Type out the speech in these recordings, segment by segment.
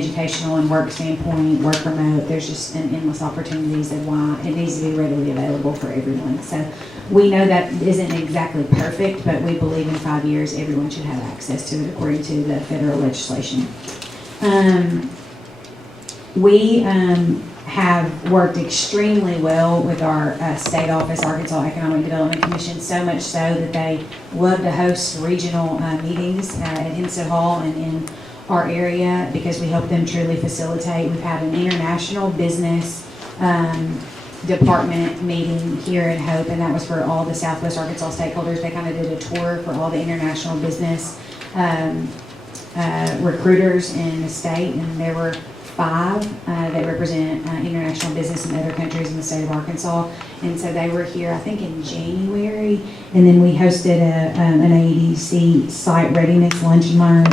educational and work standpoint, work remote, there's just an endless opportunities of why it needs to be readily available for everyone. So we know that isn't exactly perfect, but we believe in 5 years everyone should have access to it according to the federal legislation. We have worked extremely well with our state office, Arkansas Economic Development Commission, so much so that they love to host regional meetings at Hempstead Hall and in our area because we help them truly facilitate. We've had an international business department meeting here in Hope, and that was for all the Southwest Arkansas stakeholders. They kind of did a tour for all the international business recruiters in the state, and there were 5 that represent international business in other countries in the state of Arkansas. And so they were here, I think, in January. And then we hosted an AEDC site readiness lunch and learn.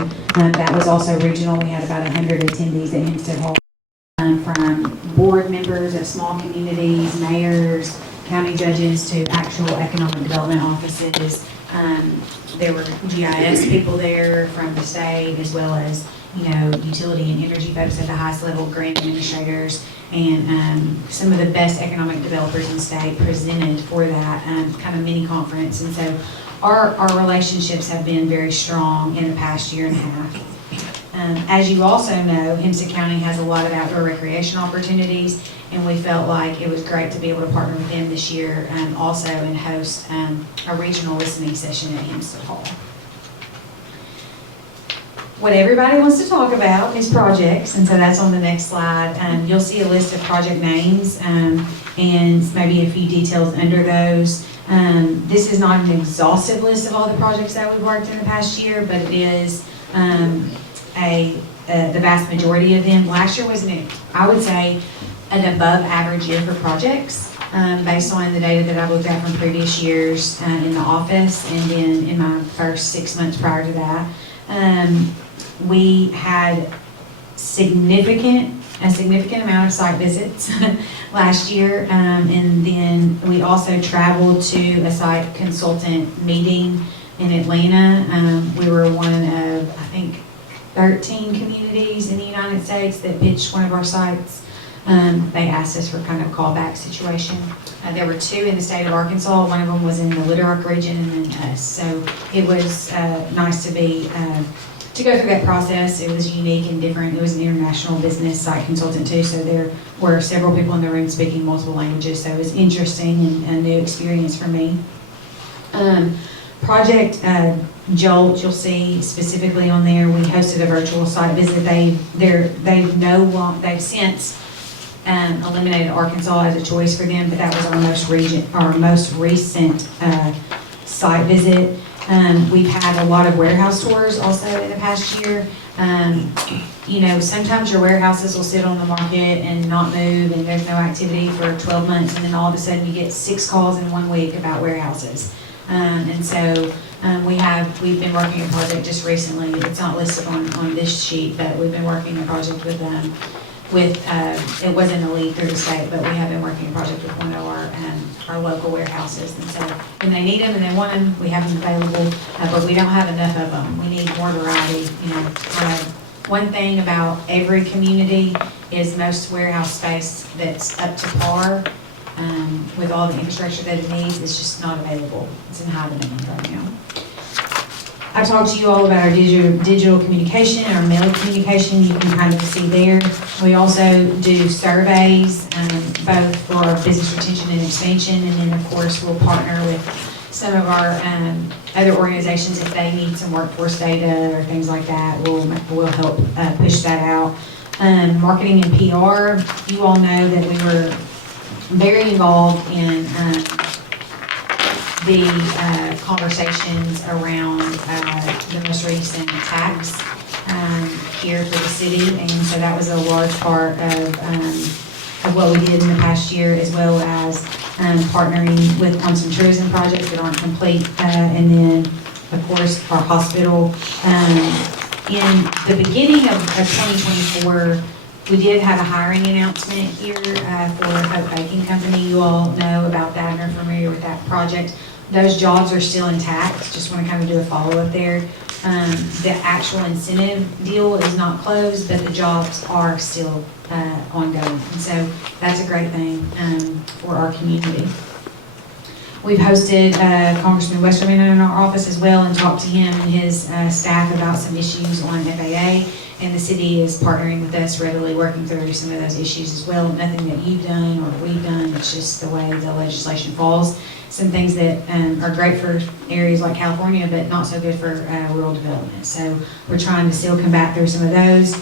That was also regional. We had about 100 attendees at Hempstead Hall from board members of small communities, mayors, county judges to actual economic development offices. There were GIS people there from the state, as well as utility and energy folks at the highest level, grant administrators, and some of the best economic developers in the state presented for that kind of mini conference. And so our relationships have been very strong in the past year and a half. As you also know, Hempstead County has a lot of outdoor recreation opportunities, and we felt like it was great to be able to partner with them this year also and host a regional listening session at Hempstead Hall. What everybody wants to talk about is projects, and so that's on the next slide. You'll see a list of project names and maybe a few details under those. This is not an exhaustive list of all the projects that we've worked in the past year, but it is the vast majority of them. Last year was, I would say, an above average year for projects based on the data that I looked at from previous years in the office and then in my first 6 months prior to that. We had a significant amount of site visits last year, and then we also traveled to a site consultant meeting in Atlanta. We were one of, I think, 13 communities in the United States that pitched one of our sites. They asked us for kind of callback situation. There were 2 in the state of Arkansas. One of them was in the Little Rock region, and then us. So it was nice to go through that process. It was unique and different. It was an international business site consultant too, so there were several people in the room speaking multiple languages, so it was interesting and a new experience for me. Project Jolt, you'll see specifically on there, we hosted a virtual site visit. They've since eliminated Arkansas as a choice for them, but that was our most recent site visit. We've had a lot of warehouse tours also in the past year. Sometimes your warehouses will sit on the market and not move, and there's no activity for 12 months, and then all of a sudden you get 6 calls in 1 week about warehouses. And so we've been working a project just recently. It's not listed on this sheet, but we've been working a project with it wasn't a lead through the state, but we have been working a project with one of our local warehouses. And so when they need them and they want them, we have them available, but we don't have enough of them. We need more variety. One thing about every community is most warehouse space that's up to par with all the infrastructure that it needs is just not available. It's in high demand right now. I talked to you all about our digital communication, our mail communication. You can kind of see there. We also do surveys, both for business retention and expansion, and then of course we'll partner with some of our other organizations if they need some workforce data or things like that. We'll help push that out. Marketing and PR. You all know that we were very involved in the conversations around the most recent tax here for the city, and so that was a large part of what we did in the past year, as well as partnering on some tourism projects that aren't complete, and then of course our hospital. In the beginning of 2024, we did have a hiring announcement here for Hope Baking Company. You all know about that and are familiar with that project. Those jobs are still intact. Just want to kind of do a follow-up there. The actual incentive deal is not closed, but the jobs are still ongoing. And so that's a great thing for our community. We've hosted Congressman Westerman in our office as well and talked to him and his staff about some issues on FAA. And the city is partnering with us, readily working through some of those issues as well. Nothing that you've done or we've done, it's just the way the legislation falls. Some things that are great for areas like California, but not so good for rural development. So we're trying to still combat through some of those.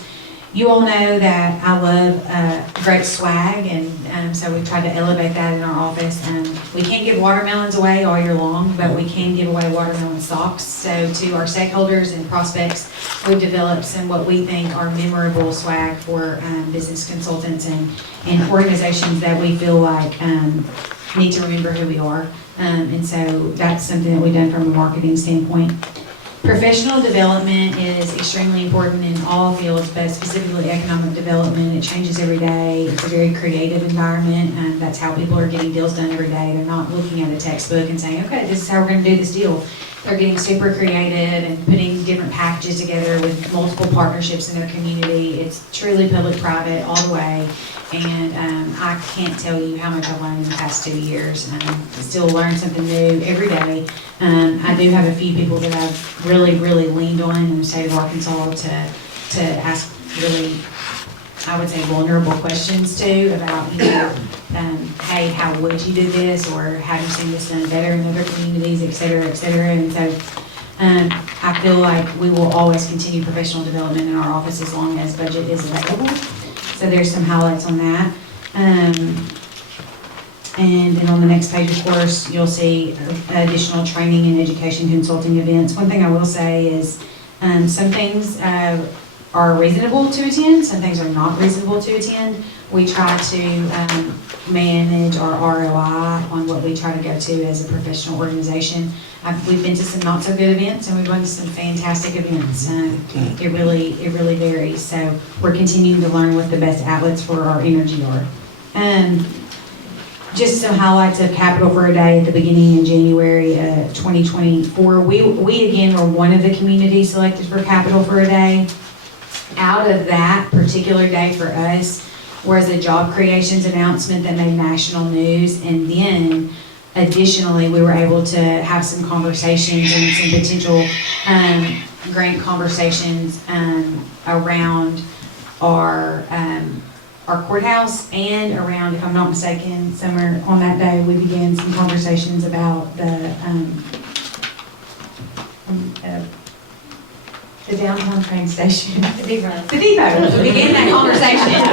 You all know that I love great swag, and so we've tried to elevate that in our office. We can't give watermelons away all year long, but we can give away watermelon socks. So to our stakeholders and prospects, we've developed some what we think are memorable swag for business consultants and organizations that we feel like need to remember who we are. And so that's something that we've done from a marketing standpoint. Professional development is extremely important in all fields, but specifically economic development. It changes every day. It's a very creative environment, and that's how people are getting deals done every day. They're not looking at a textbook and saying, okay, this is how we're going to do this deal. They're getting super creative and putting different packages together with multiple partnerships in their community. It's truly public-private all the way. And I can't tell you how much I've learned in the past 2 years. I still learn something new every day. I do have a few people that I've really, really leaned on in the state of Arkansas to ask really, I would say, vulnerable questions to about, hey, how would you do this? Or have you seen this done better in other communities, et cetera, et cetera. And so I feel like we will always continue professional development in our office as long as budget is available. So there's some highlights on that. And then on the next page, of course, you'll see additional training and education consulting events. One thing I will say is some things are reasonable to attend, some things are not reasonable to attend. We try to manage our ROI on what we try to go to as a professional organization. We've been to some not so good events and we've gone to some fantastic events. It really varies. So we're continuing to learn what the best outlets for our energy are. Just some highlights of Capital for a Day at the beginning in January 2024. We again were one of the communities selected for Capital for a Day. Out of that particular day for us was a job creations announcement that made national news, and then additionally, we were able to have some conversations and some potential grant conversations around our courthouse and around, if I'm not mistaken, somewhere on that day, we began some conversations about the downtown train station, the depot. We began that conversation.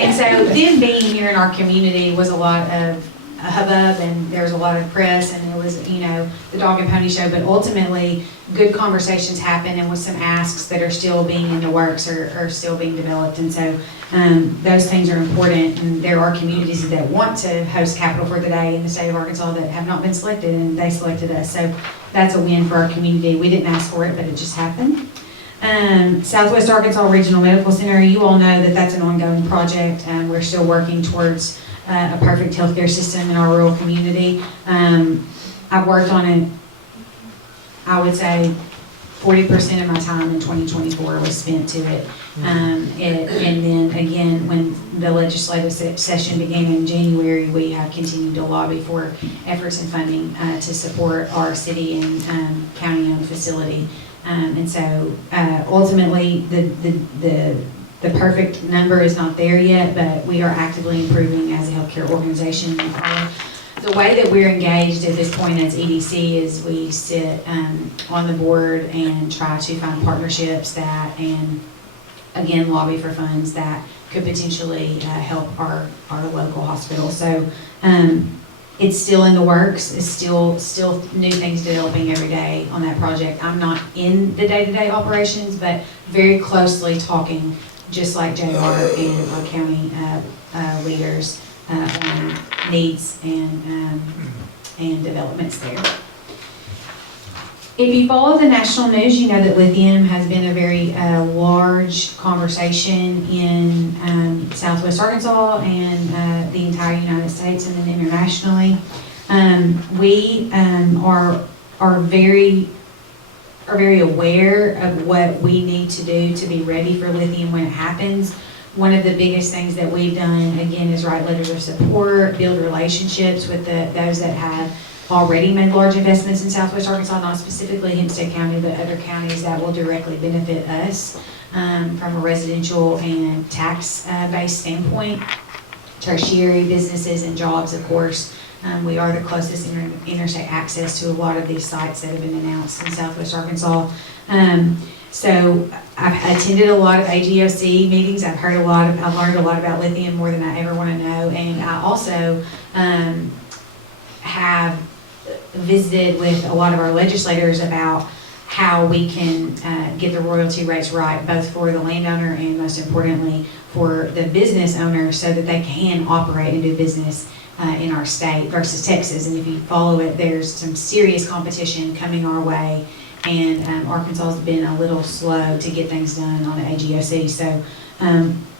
And so them being here in our community was a lot of hubbub, and there was a lot of press, and it was, the dog and pony show, but ultimately good conversations happen, and with some asks that are still being in the works or still being developed. And so those things are important, and there are communities that want to host Capital for the Day in the state of Arkansas that have not been selected, and they selected us. So that's a win for our community. We didn't ask for it, but it just happened. Southwest Arkansas Regional Medical Center, you all know that that's an ongoing project, and we're still working towards a perfect healthcare system in our rural community. I've worked on it, I would say 40% of my time in 2024 was spent to it. And then again, when the legislative session began in January, we have continued to lobby for efforts and funding to support our city and county-owned facility. And so ultimately, the perfect number is not there yet, but we are actively improving as a healthcare organization. The way that we're engaged at this point as EDC is we sit on the board and try to find partnerships that, and again, lobby for funds that could potentially help our local hospital. So it's still in the works. It's still new things developing every day on that project. I'm not in the day-to-day operations, but very closely talking, just like JR and our county leaders on needs and developments there. If you follow the national news, you know that lithium has been a very large conversation in Southwest Arkansas and the entire United States, and then internationally. We are very are very aware of what we need to do to be ready for lithium when it happens. One of the biggest things that we've done, again, is write letters of support, build relationships with those that have already made large investments in Southwest Arkansas, not specifically Hempstead County, but other counties that will directly benefit us from a residential and tax-based standpoint. Tertiary businesses and jobs, of course. We are the closest interstate access to a lot of these sites that have been announced in Southwest Arkansas. So I've attended a lot of AGOC meetings. I've learned a lot about lithium, more than I ever want to know. And I also have visited with a lot of our legislators about how we can get the royalty rates right, both for the landowner and most importantly for the business owner, so that they can operate and do business in our state versus Texas. And if you follow it, there's some serious competition coming our way, and Arkansas has been a little slow to get things done on the AGOC. So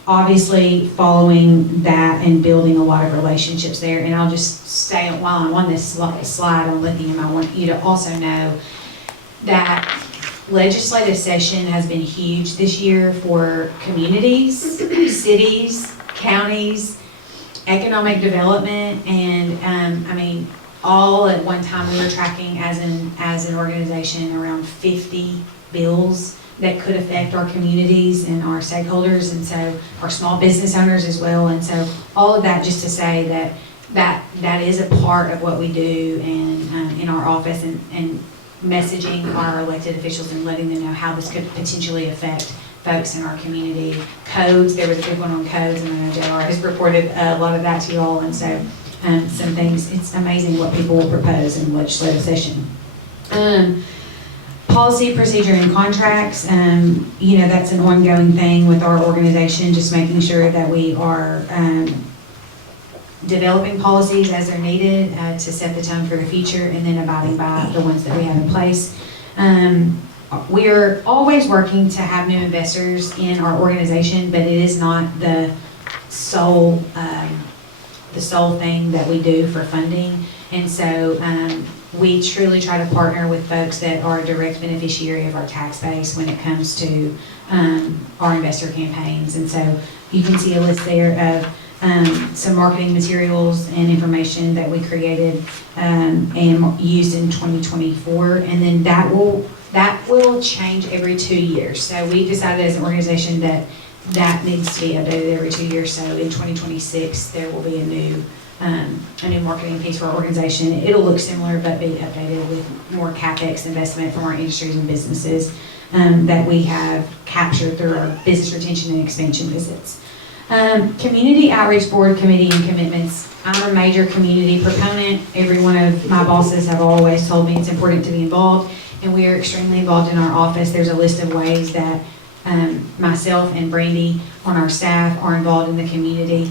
obviously following that and building a lot of relationships there. And I'll just say, while I'm on this slide on lithium, I want you to also know that legislative session has been huge this year for communities, cities, counties, economic development, and I mean, all at one time we were tracking as an organization around 50 bills that could affect our communities and our stakeholders, and so our small business owners as well. And so all of that just to say that is a part of what we do and in our office, and messaging our elected officials and letting them know how this could potentially affect folks in our community. Codes, there was a big one on codes, and I know JR has reported a lot of that to you all, and so some things, it's amazing what people will propose in legislative session. Policy, procedure, and contracts, that's an ongoing thing with our organization, just making sure that we are developing policies as they're needed to set the tone for the future, and then abiding by the ones that we have in place. We are always working to have new investors in our organization, but it is not the sole thing that we do for funding. And so we truly try to partner with folks that are a direct beneficiary of our tax base when it comes to our investor campaigns. And so you can see a list there of some marketing materials and information that we created and used in 2024, and then that will change every 2 years. So we decided as an organization that needs to be updated every 2 years. So in 2026 there will be a new marketing piece for our organization. It'll look similar but be updated with more CapEx investment from our industries and businesses that we have captured through our business retention and expansion visits. Community Outreach Board Committee and commitments. I'm a major community proponent. Every one of my bosses have always told me it's important to be involved, and we are extremely involved in our office. There's a list of ways that myself and Brandy on our staff are involved in the community.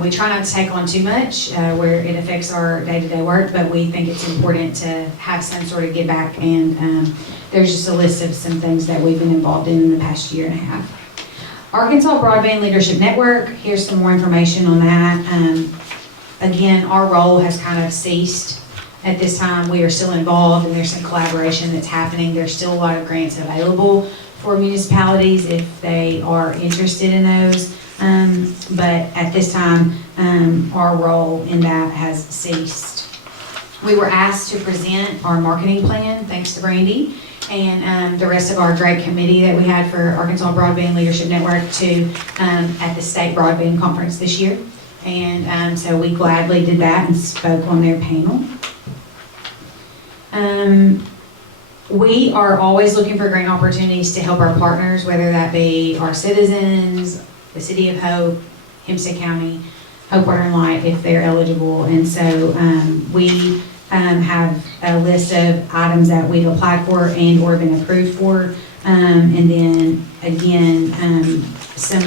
We try not to take on too much where it affects our day-to-day work, but we think it's important to have some sort of give back, and there's just a list of some things that we've been involved in the past year and a half. Arkansas Broadband Leadership Network, here's some more information on that. Again, our role has kind of ceased at this time. We are still involved, and there's some collaboration that's happening. There's still a lot of grants available for municipalities if they are interested in those. But at this time, our role in that has ceased. We were asked to present our marketing plan, thanks to Brandy, and the rest of our great committee that we had for Arkansas Broadband Leadership Network at the State Broadband Conference this year. And so we gladly did that and spoke on their panel. We are always looking for grant opportunities to help our partners, whether that be our citizens, the City of Hope, Hempstead County, Hope Water and Light, if they're eligible. And so we have a list of items that we've applied for and or been approved for. And then again,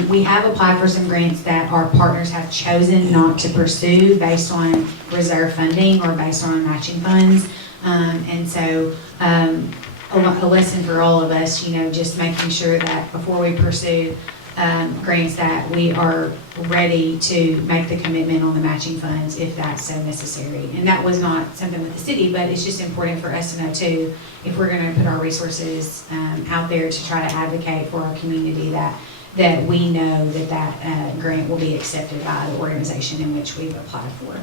we have applied for some grants that our partners have chosen not to pursue based on reserve funding or based on matching funds. And so a lesson for all of us, just making sure that before we pursue grants that we are ready to make the commitment on the matching funds if that's so necessary. And that was not something with the city, but it's just important for us to know too, if we're going to put our resources out there to try to advocate for our community, that we know that grant will be accepted by the organization in which we've applied for.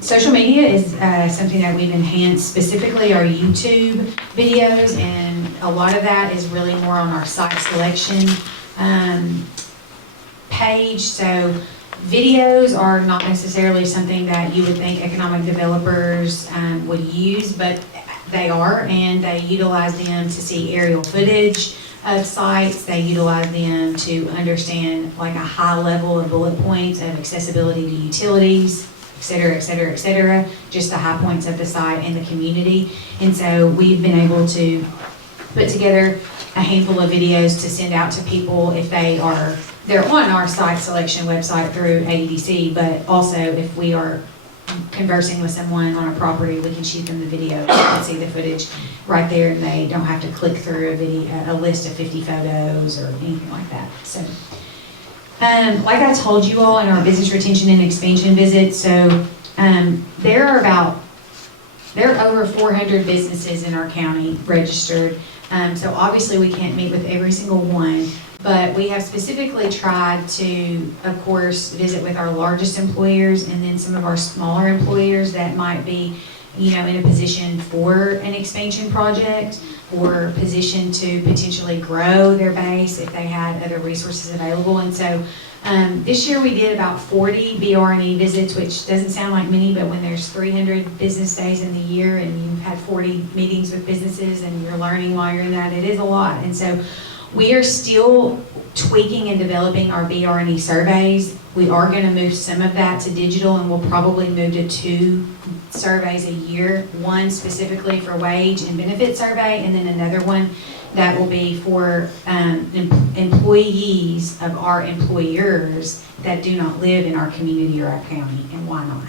Social media is something that we've enhanced, specifically our YouTube videos, and a lot of that is really more on our site selection page. So videos are not necessarily something that you would think economic developers would use, but they are, and they utilize them to see aerial footage of sites. They utilize them to understand like a high level of bullet points of accessibility to utilities, et cetera, et cetera, et cetera, just the high points of the site and the community. And so we've been able to put together a handful of videos to send out to people if they're on our site selection website through AEDC, but also if we are conversing with someone on a property, we can shoot them the video and see the footage right there, and they don't have to click through a list of 50 photos or anything like that. So like I told you all in our business retention and expansion visit, so there are over 400 businesses in our county registered. So obviously we can't meet with every single one, but we have specifically tried to, of course, visit with our largest employers and then some of our smaller employers that might be, in a position for an expansion project or position to potentially grow their base if they had other resources available. And so this year we did about 40 BR&E visits, which doesn't sound like many, but when there's 300 business days in the year and you've had 40 meetings with businesses and you're learning while you're in that, it is a lot. And so we are still tweaking and developing our BR&E surveys. We are going to move some of that to digital, and we'll probably move to 2 surveys a year, one specifically for wage and benefit survey, and then another one that will be for employees of our employers that do not live in our community or our county, and why not.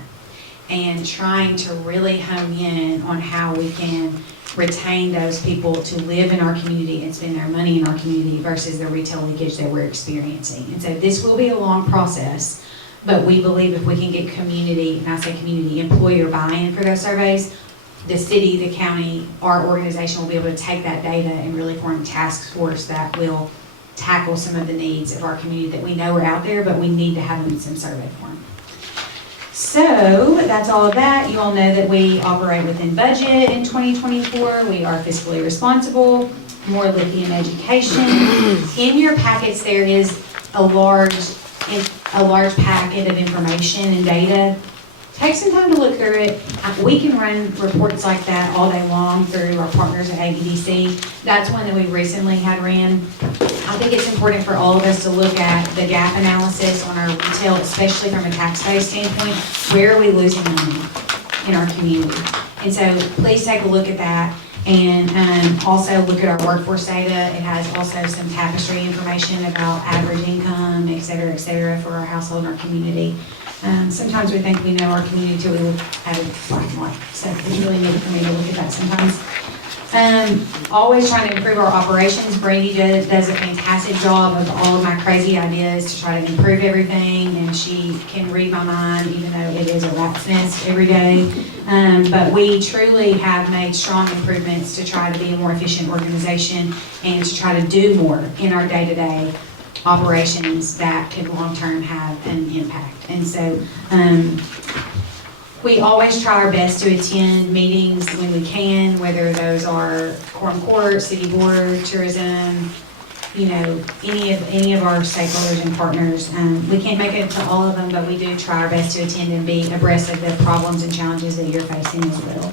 And trying to really hone in on how we can retain those people to live in our community and spend their money in our community versus the retail leakage that we're experiencing. And so this will be a long process, but we believe if we can get community, and I say community, employer buy-in for those surveys, the city, the county, our organization will be able to take that data and really form a task force that will tackle some of the needs of our community that we know are out there, but we need to have them in some survey form. So that's all of that. You all know that we operate within budget in 2024. We are fiscally responsible, more lithium education. In your packets there is a large packet of information and data. Take some time to look through it. We can run reports like that all day long through our partners at AEDC. That's one that we recently had ran. I think it's important for all of us to look at the gap analysis on our retail, especially from a tax base standpoint. Where are we losing money in our community? And so please take a look at that, and also look at our workforce data. It has also some tapestry information about average income, et cetera, for our household and our community. Sometimes we think we know our community till we look at it black and white. So it's really neat for me to look at that sometimes. Always trying to improve our operations. Brandy does a fantastic job of all of my crazy ideas to try to improve everything, and she can read my mind even though it is a rat's nest every day. But we truly have made strong improvements to try to be a more efficient organization and to try to do more in our day-to-day operations that could long-term have an impact. And so we always try our best to attend meetings when we can, whether those are Quorum Court, City Board, Tourism, any of our stakeholders and partners. We can't make it to all of them, but we do try our best to attend and be abreast of the problems and challenges that you're facing as well.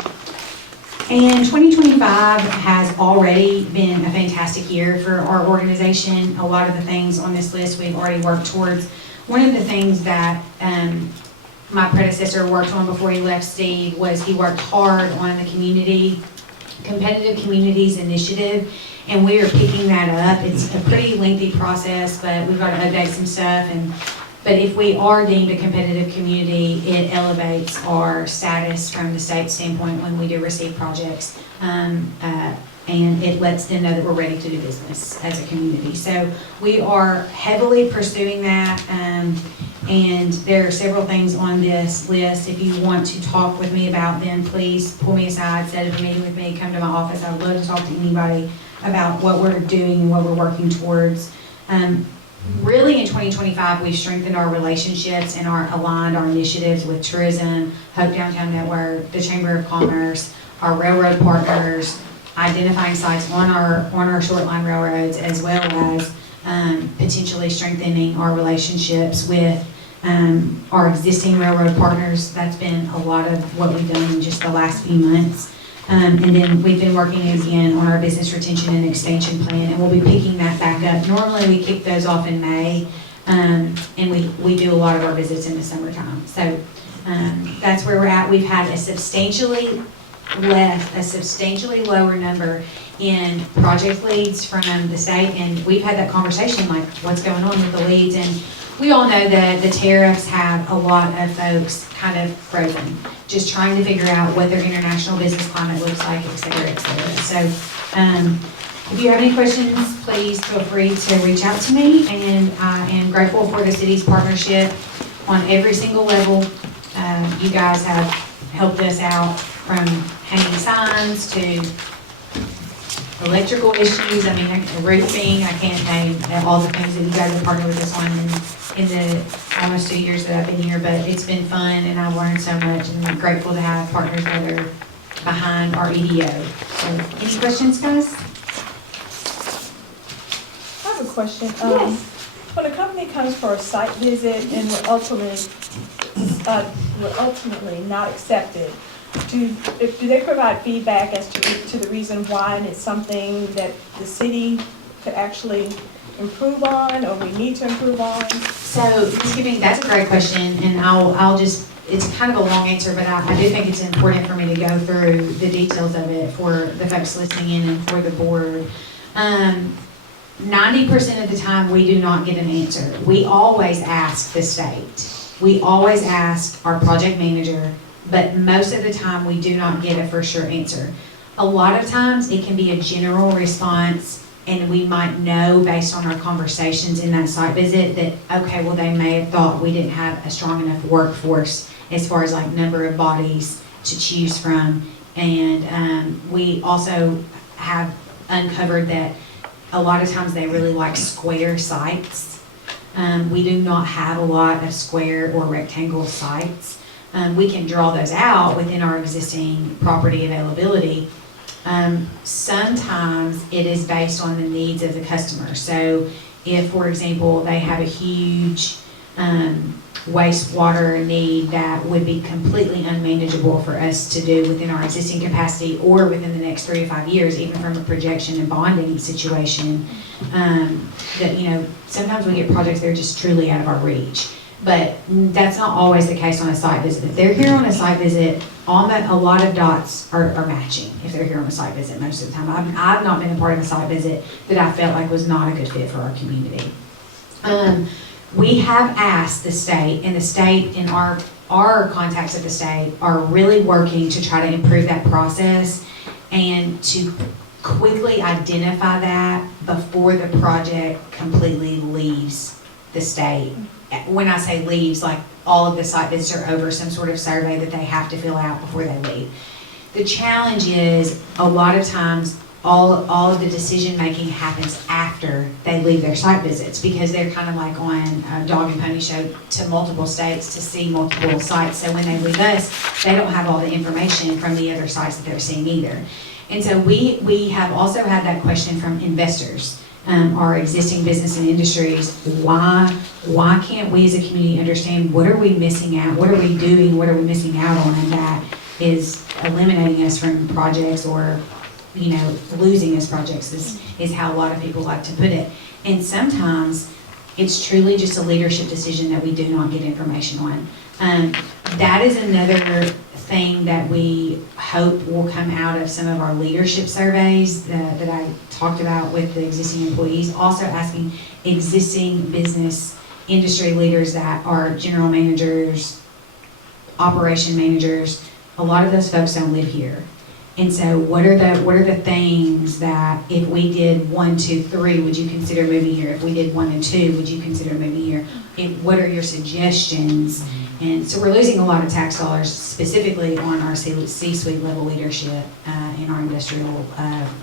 And 2025 has already been a fantastic year for our organization. A lot of the things on this list we've already worked towards. One of the things that my predecessor worked on before he left, Steve, was he worked hard on the Competitive Communities Initiative, and we are picking that up. It's a pretty lengthy process, but we've got to update some stuff. But if we are deemed a competitive community, it elevates our status from the state standpoint when we do receive projects. and it lets them know that we're ready to do business as a community. So we are heavily pursuing that, and there are several things on this list. If you want to talk with me about them, please pull me aside, set up a meeting with me, come to my office. I would love to talk to anybody about what we're doing and what we're working towards. Really in 2025, we've strengthened our relationships and aligned our initiatives with tourism, Hope Downtown Network, the Chamber of Commerce, our railroad partners, identifying sites on our short line railroads, as well as potentially strengthening our relationships with our existing railroad partners. That's been a lot of what we've done in just the last few months. And then we've been working again on our business retention and expansion plan, and we'll be picking that back up. Normally we kick those off in May, and we do a lot of our visits in the summertime. So that's where we're at. We've had a substantially lower number in project leads from the state, and we've had that conversation like what's going on with the leads, and we all know that the tariffs have a lot of folks kind of frozen, just trying to figure out what their international business climate looks like, et cetera, et cetera. So if you have any questions, please feel free to reach out to me, and I am grateful for the city's partnership on every single level. You guys have helped us out from hanging signs to electrical issues. I mean, roofing, I can't name all the things that you guys have partnered with us on in the almost 2 years that I've been here, but it's been fun and I've learned so much, and I'm grateful to have partners that are behind our EDO. So, any questions, guys? I have a question. Yes. When a company comes for a site visit and we're ultimately not accepted, do they provide feedback as to the reason why, and it's something that the city could actually improve on, or we need to improve on? So, that's a great question, and I'll just, it's kind of a long answer, but I do think it's important for me to go through the details of it for the folks listening in and for the board. 90% of the time, we do not get an answer. We always ask the state. We always ask our project manager, but most of the time, we do not get a for sure answer. A lot of times, it can be a general response, and we might know based on our conversations in that site visit that, okay, well, they may have thought we didn't have a strong enough workforce as far as like number of bodies to choose from. And we also have uncovered that a lot of times they really like square sites. We do not have a lot of square or rectangle sites. We can draw those out within our existing property availability. Sometimes it is based on the needs of the customer. So if, for example, they have a huge wastewater need that would be completely unmanageable for us to do within our existing capacity or within the next 3 to 5 years, even from a projection and bonding situation, that, you know, sometimes we get projects that are just truly out of our reach. But that's not always the case on a site visit. If they're here on a site visit, a lot of dots are matching if they're here on a site visit most of the time. I've not been a part of a site visit that I felt like was not a good fit for our community. We have asked the state, and the state and our contacts at the state are really working to try to improve that process and to quickly identify that before the project completely leaves the state. When I say leaves, like all of the site visits are over, some sort of survey that they have to fill out before they leave. The challenge is a lot of times all of the decision making happens after they leave their site visits, because they're kind of like on a dog and pony show to multiple states to see multiple sites. So when they leave us, they don't have all the information from the other sites that they're seeing either. And so we have also had that question from investors. Our existing business and industries, why can't we as a community understand what are we missing out, what are we doing, what are we missing out on, and that is eliminating us from projects, or, you know, losing us projects is how a lot of people like to put it. And sometimes it's truly just a leadership decision that we do not get information on. That is another thing that we hope will come out of some of our leadership surveys that I talked about with the existing employees. Also asking existing business industry leaders that are general managers, operation managers. A lot of those folks don't live here. And so what are the things that if we did 1, 2, 3, would you consider moving here? If we did 1 and 2, would you consider moving here? And what are your suggestions? And so we're losing a lot of tax dollars specifically on our C-suite level leadership in our industrial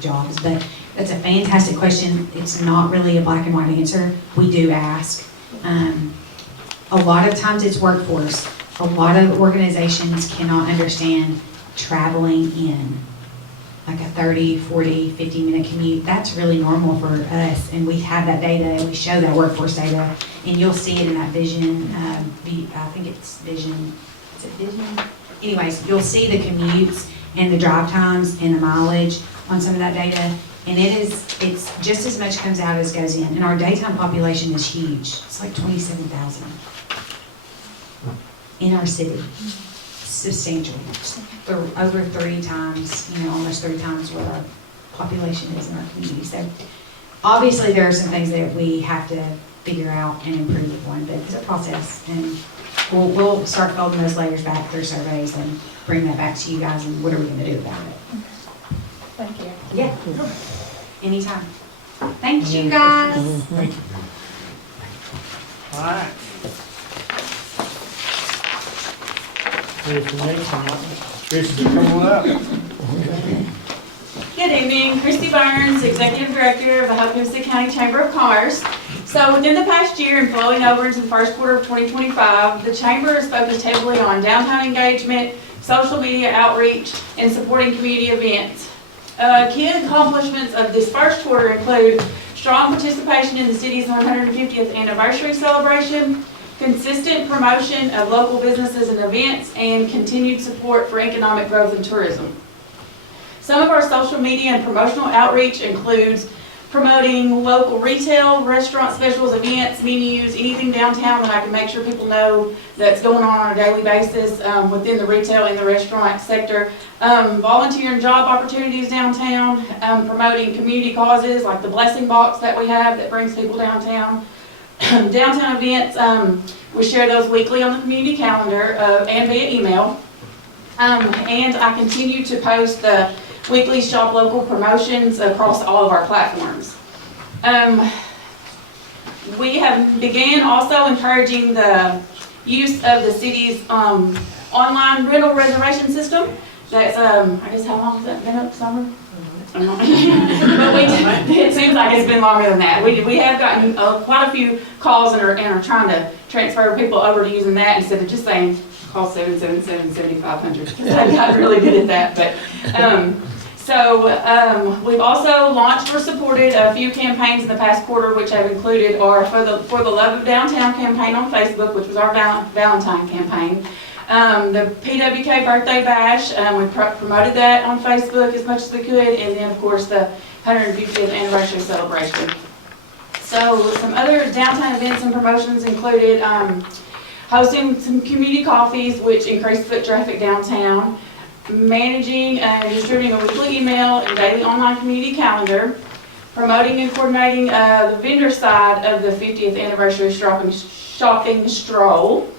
jobs. But that's a fantastic question. It's not really a black and white answer. We do ask. A lot of times it's workforce. A lot of organizations cannot understand traveling in, like a 30, 40, 50-minute commute. That's really normal for us, and we have that data, and we show that workforce data, and you'll see it in that vision, I think it's vision, is it vision? Anyways, you'll see the commutes and the drive times and the mileage on some of that data, and it's just as much comes out as goes in, and our daytime population is huge. It's like 27,000 in our city. Substantial. Over 3 times, almost 3 times what our population is in our community. So obviously there are some things that we have to figure out and improve upon, but it's a process, and we'll start folding those layers back through surveys and bring that back to you guys, and what are we going to do about it? Thank you. Yeah. Anytime. Thank you, guys. Thank you. All right. Ready for the next one? Christy, come on up. Good evening, Christy Burns, Executive Director of the Hope-Hempstead County Chamber of Commerce. So within the past year and flowing over into the first quarter of 2025, the Chamber is focused heavily on downtown engagement, social media outreach, and supporting community events. Key accomplishments of this first quarter include strong participation in the city's 150th anniversary celebration, consistent promotion of local businesses and events, and continued support for economic growth and tourism. Some of our social media and promotional outreach includes promoting local retail, restaurant specials, events, menus, anything downtown that I can make sure people know that's going on a daily basis within the retail and the restaurant sector. Volunteer and job opportunities downtown, promoting community causes like the Blessing Box that we have that brings people downtown. Downtown events, we share those weekly on the community calendar and via email. And I continue to post the weekly shop local promotions across all of our platforms. We have began also encouraging the use of the city's online rental reservation system. That's, I guess, how long has that been up, Summer? But it seems like it's been longer than that. We have gotten quite a few calls and are trying to transfer people over to using that instead of just saying call 777-7500. I've gotten really good at that. But we've also launched or supported a few campaigns in the past quarter, which have included our For the Love of Downtown campaign on Facebook, which was our Valentine campaign. The PWK Birthday Bash, we promoted that on Facebook as much as we could, and then of course the 150th anniversary celebration. So some other downtown events and promotions included hosting some community coffees, which increased foot traffic downtown, managing and distributing a weekly email and daily online community calendar, promoting and coordinating the vendor side of the 50th anniversary shopping stroll,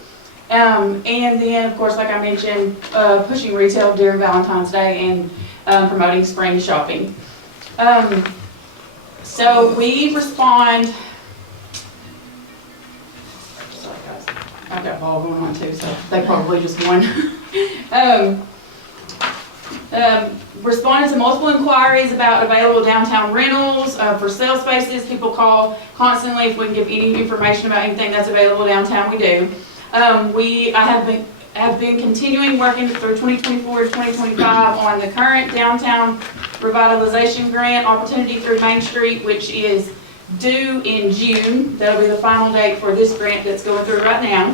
and then, of course, like I mentioned, pushing retail during Valentine's Day and promoting spring shopping. So we respond. Sorry guys, I've got ball going on too, so they probably just won. Responded to multiple inquiries about available downtown rentals for sale spaces. People call constantly if we can give any information about anything that's available downtown. We do. I have been continuing working through 2024 to 2025 on the current downtown revitalization grant opportunity through Main Street, which is due in June. That'll be the final date for this grant that's going through right now.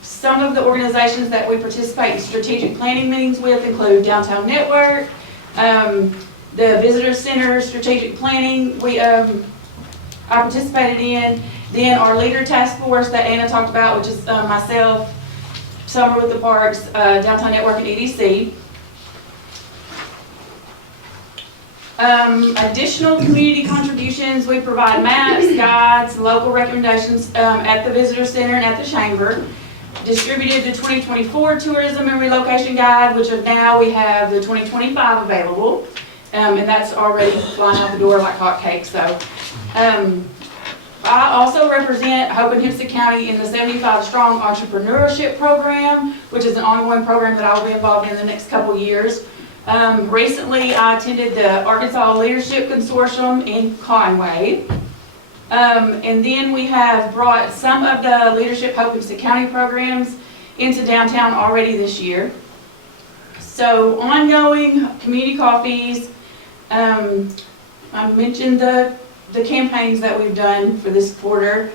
Some of the organizations that we participate in strategic planning meetings with include Downtown Network, the Visitor Center Strategic Planning I participated in, then our Leader Task Force that Anna talked about, which is myself, Summer with the Parks, Downtown Network, and EDC. Additional community contributions, we provide maps, guides, local recommendations at the Visitor Center and at the Chamber. distributed the 2024 tourism and relocation guide, which of now we have the 2025 available. And that's already flying out the door like hotcakes, so. I also represent Hope-Hempstead County in the 75 Strong Entrepreneurship Program, which is an ongoing program that I will be involved in the next couple years. Recently, I attended the Arkansas Leadership Consortium in Conway. And then we have brought some of the Leadership Hope-Hempstead County programs into downtown already this year. So ongoing community coffees. I mentioned the campaigns that we've done for this quarter.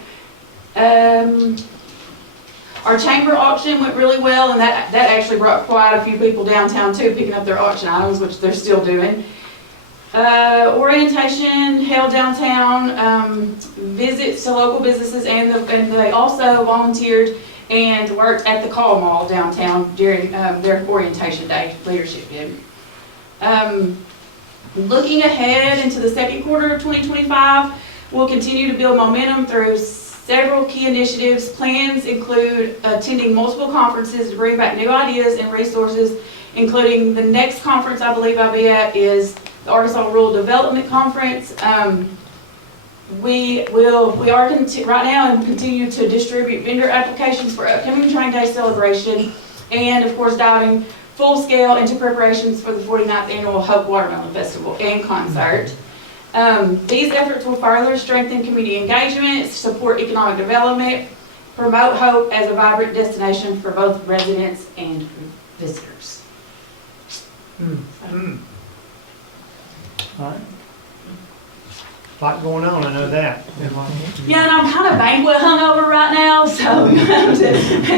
Our chamber auction went really well, and that actually brought quite a few people downtown too, picking up their auction items, which they're still doing. Orientation held downtown, visits to local businesses, and they also volunteered and worked at the Call Mall downtown during their orientation day, leadership did. Looking ahead into the second quarter of 2025, we'll continue to build momentum through several key initiatives. Plans include attending multiple conferences to bring back new ideas and resources, including the next conference I believe I'll be at is the Arkansas Rural Development Conference. We are right now and continue to distribute vendor applications for upcoming Train Day celebration, and of course diving full scale into preparations for the 49th Annual Hope Watermelon Festival and concert. These efforts will further strengthen community engagement, support economic development, promote Hope as a vibrant destination for both residents and visitors. All right. Lot going on, I know that. Yeah, and I'm kind of banquet hungover right now, so you have to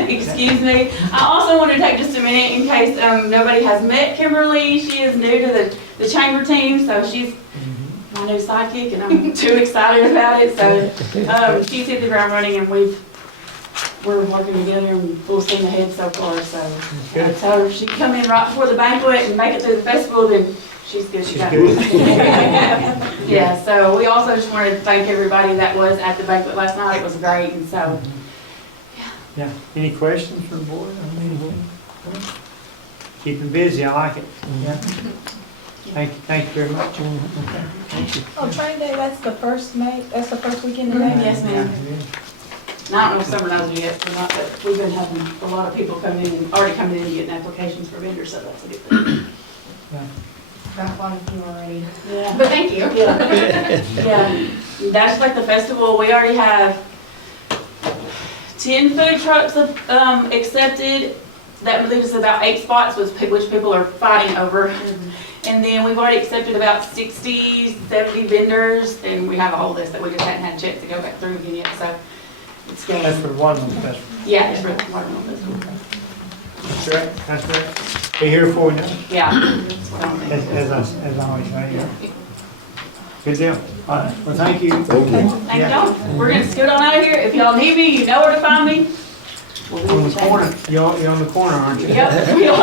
excuse me. I also want to take just a minute in case nobody has met Kimberly. She is new to the chamber team, so she's my new sidekick, and I'm too excited about it. So she's hit the ground running, and we're working together and full steam ahead so far. So I told her if she can come in right before the banquet and make it through the festival, then she's good. She's good. Yeah, so we also just wanted to thank everybody that was at the banquet last night. It was great, and so. Yeah. Any questions from the board? Keeping busy, I like it. Yeah. Thank you very much. Okay. Thank you. Oh, Train Day, that's the first May, that's the first weekend in May? Yes, ma'am. And I don't know if Summer knows it yet or not, but we've been having a lot of people come in and already coming in and getting applications for vendors, so that's a good thing. Yeah. Got quite a few already. Yeah. But thank you. Yeah. Yeah. That's like the festival. We already have 10 food trucks accepted. That leaves us about 8 spots, which people are fighting over. And then we've already accepted about 60, 70 vendors, and we have a whole list that we just hadn't had a chance to go back through again yet, so it's going. That's for the watermelon festival. Yeah, it's for the watermelon festival. That's right. That's right. Be here for you now. Yeah. That's what I'm thinking. As I always say. Yeah. Good deal. All right. Well, thank you. Thank y'all. We're gonna scoot on out of here. If y'all need me, you know where to find me. We'll be On the chatting. corner. You're on the corner, aren't you? Yep, we are.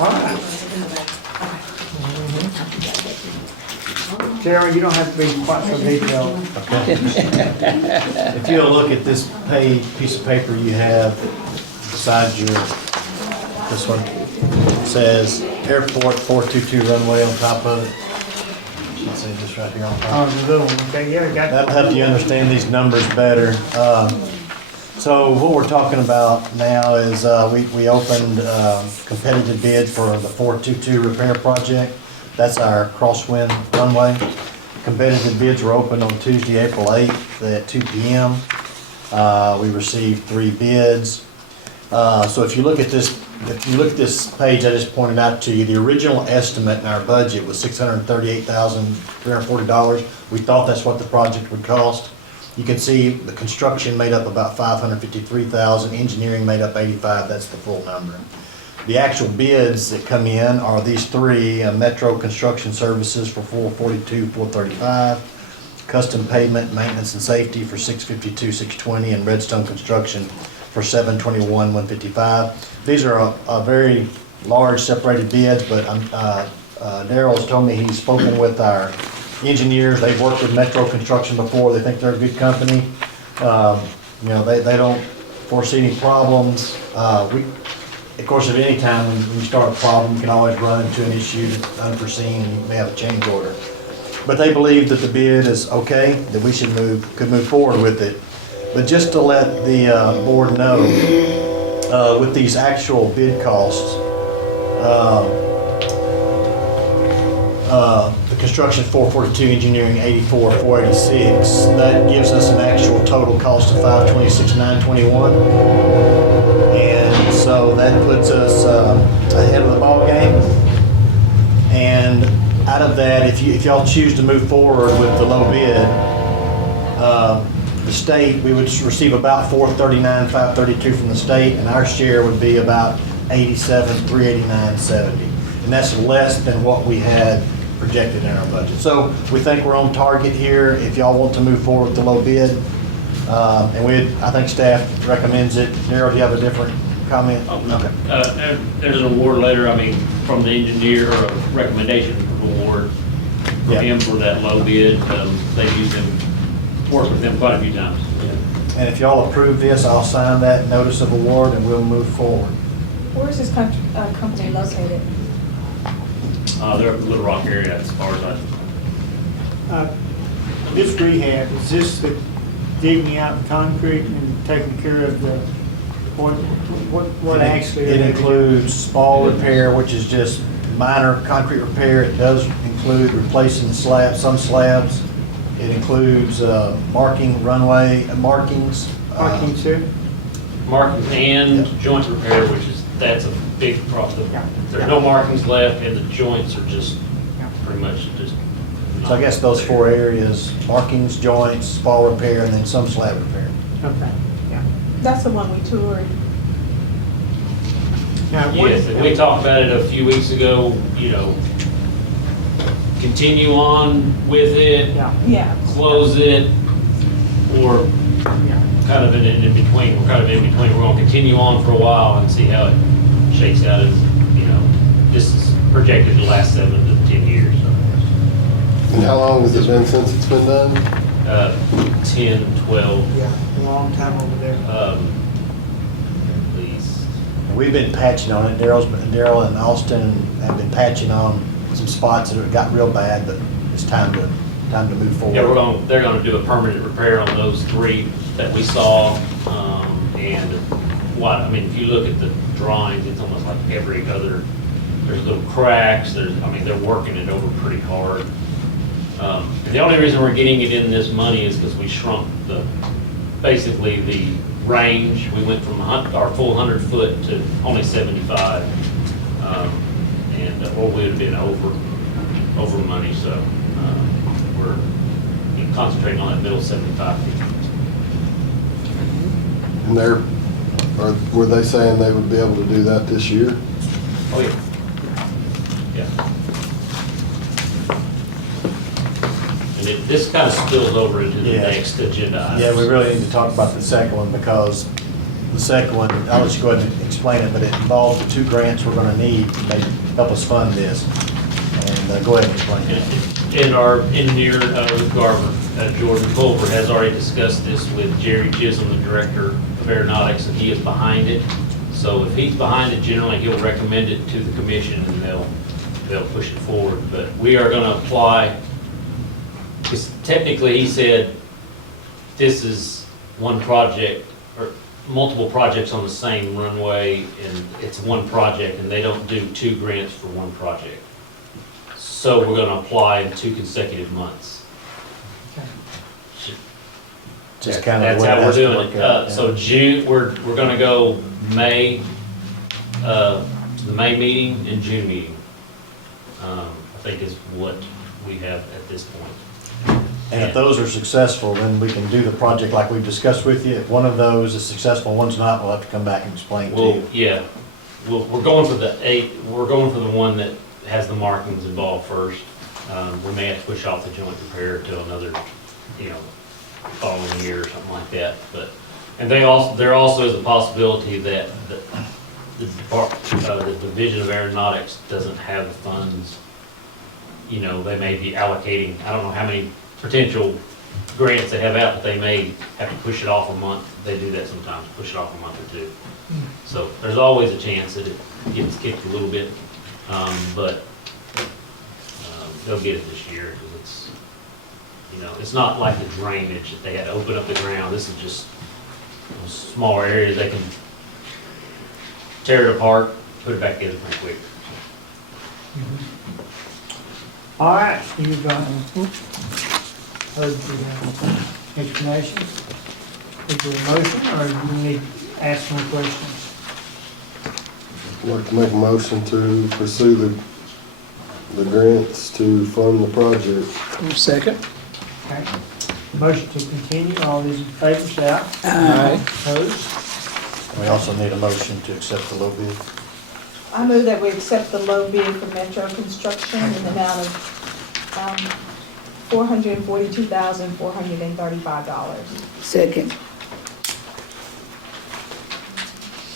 All right. Jeremy, you don't have to be quite so detailed. If you'll look at this piece of paper you have beside this one, it says Airport 422 runway on top of it. Should say this right here on top. Oh, the little one. Okay, yeah, got That'll help you understand these numbers better. So what we're talking about now is we opened competitive bids for the 422 repair project. That's our crosswind runway. Competitive bids were opened on Tuesday, April 8th at 2 p.m. We received 3 bids. So if you look at this page I just pointed out to you, the original estimate in our budget was $638,340. We thought that's what the project would cost. You can see the construction made up about $553,000, engineering made up $85,000. That's the full number. The actual bids that come in are these 3: Metro Construction Services for $442,435, Custom Pavement, Maintenance and Safety for $652,620, and Redstone Construction for $721,155. These are a very large separated bids, but Daryl's told me he's spoken with our engineers, they've worked with Metro Construction before, they think they're a good company. You know, they don't foresee any problems. Of course, at any time when you start a problem, you can always run into an issue that's unforeseen, and you may have a change order. But they believe that the bid is okay, that we could move forward with it. But just to let the board know, with these actual bid costs, the construction 442, engineering 84, 486, that gives us an actual total cost of 526,921. And so that puts us ahead of the ball game. And out of that, if y'all choose to move forward with the low bid, the state, we would receive about 439, 532 from the state, and our share would be about 87, 389.70. And that's less than what we had projected in our budget. So we think we're on target here if y'all want to move forward with the low bid. And I think staff recommends it. Darryl, do you have a different comment? Okay. There's an award letter, I mean, from the engineer, a recommendation award for Yeah. him for that low bid. They used him, worked with him quite a few times. And if y'all approve this, I'll sign that notice of award and we'll move forward. Where is this company located? They're up in Little Rock area as far as I. This rehab, is this the digging out the concrete and taking care of the, what actually? It includes spall repair, which is just minor concrete repair. It does include replacing slabs, some slabs. It includes marking runway, markings. Parking too? Markings and Yeah. joint repair, that's a big problem. Yeah. There's no markings left and the joints are just pretty much just. So I guess those four areas, markings, joints, spall repair, and then some slab repair. Okay, yeah. That's the one we toured. Now, what- Yes, and we talked about it a few weeks ago, you know, continue on with it, Yeah, Yeah. close it, or yeah. kind of in between. We're kind of in between. We're gonna continue on for a while and see how it shakes out as, you know, this is projected to last 7 to 10 years. And how long has it been since it's been done? 10, 12, Yeah, a long time over there. at least. We've been patching on it. Darryl and Austin have been patching on some spots that have got real bad, but it's time to move forward. Yeah, they're gonna do a permanent repair on those 3 that we saw. I mean, if you look at the drawings, it's almost like every other, there's little cracks, they're working it over pretty hard. And the only reason we're getting it in this money is because we shrunk basically the range. We went from our full 100 foot to only 75. Or we would have been over money, so we're concentrating on that middle 75 feet. And were they saying they would be able to do that this year? Oh, yeah. Yeah. And this kind of spills over into the Yeah. next agenda item. Yeah, we really need to talk about the second one because the second one, I'll let you go ahead and explain it, but it involves the 2 grants we're gonna need to help us fund this. And go ahead and explain it. And our engineer with Garver, Jordan Culver, has already discussed this with Jerry Chisholm, the director of aeronautics, and he is behind it. So if he's behind it, generally he'll recommend it to the commission and they'll push it forward. But we are gonna apply, because technically he said this is one project or multiple projects on the same runway, and it's one project, and they don't do 2 grants for one project. So we're gonna apply in 2 consecutive months. Just kind of That's the way how it we're has to doing work it. out, So yeah. June, we're gonna go May, the May meeting and June meeting. I think is what we have at this point. And if those are successful, then we can do the project like we've discussed with you. If one of those is successful, one's not, we'll have to come back and explain to Well, you. yeah, we're going for we're going for the one that has the markings involved first. We may have to push off the joint repair to another, you know, following year or something like that, but, and there also is a possibility that the Division of Aeronautics doesn't have the funds you know, they may be allocating, I don't know how many potential grants they have out, but they may have to push it off a month. They do that sometimes, push it off a month or two. So there's always a chance that it gets kicked a little bit, but they'll get it this year, because it's, you know, it's not like the drainage that they had to open up the ground. This is just smaller areas. They can tear it apart, put it back together pretty quick. All right, you've heard the explanation. Is there a motion, or do you need to ask more questions? I'd like to make a motion to pursue the grants to fund the project. Second. Okay. Motion to continue, all these in favor, say aye. Aye. Opposed? We also need a motion to accept the low bid. I move that we accept the low bid for Metro Construction in the amount of $442,435. Second.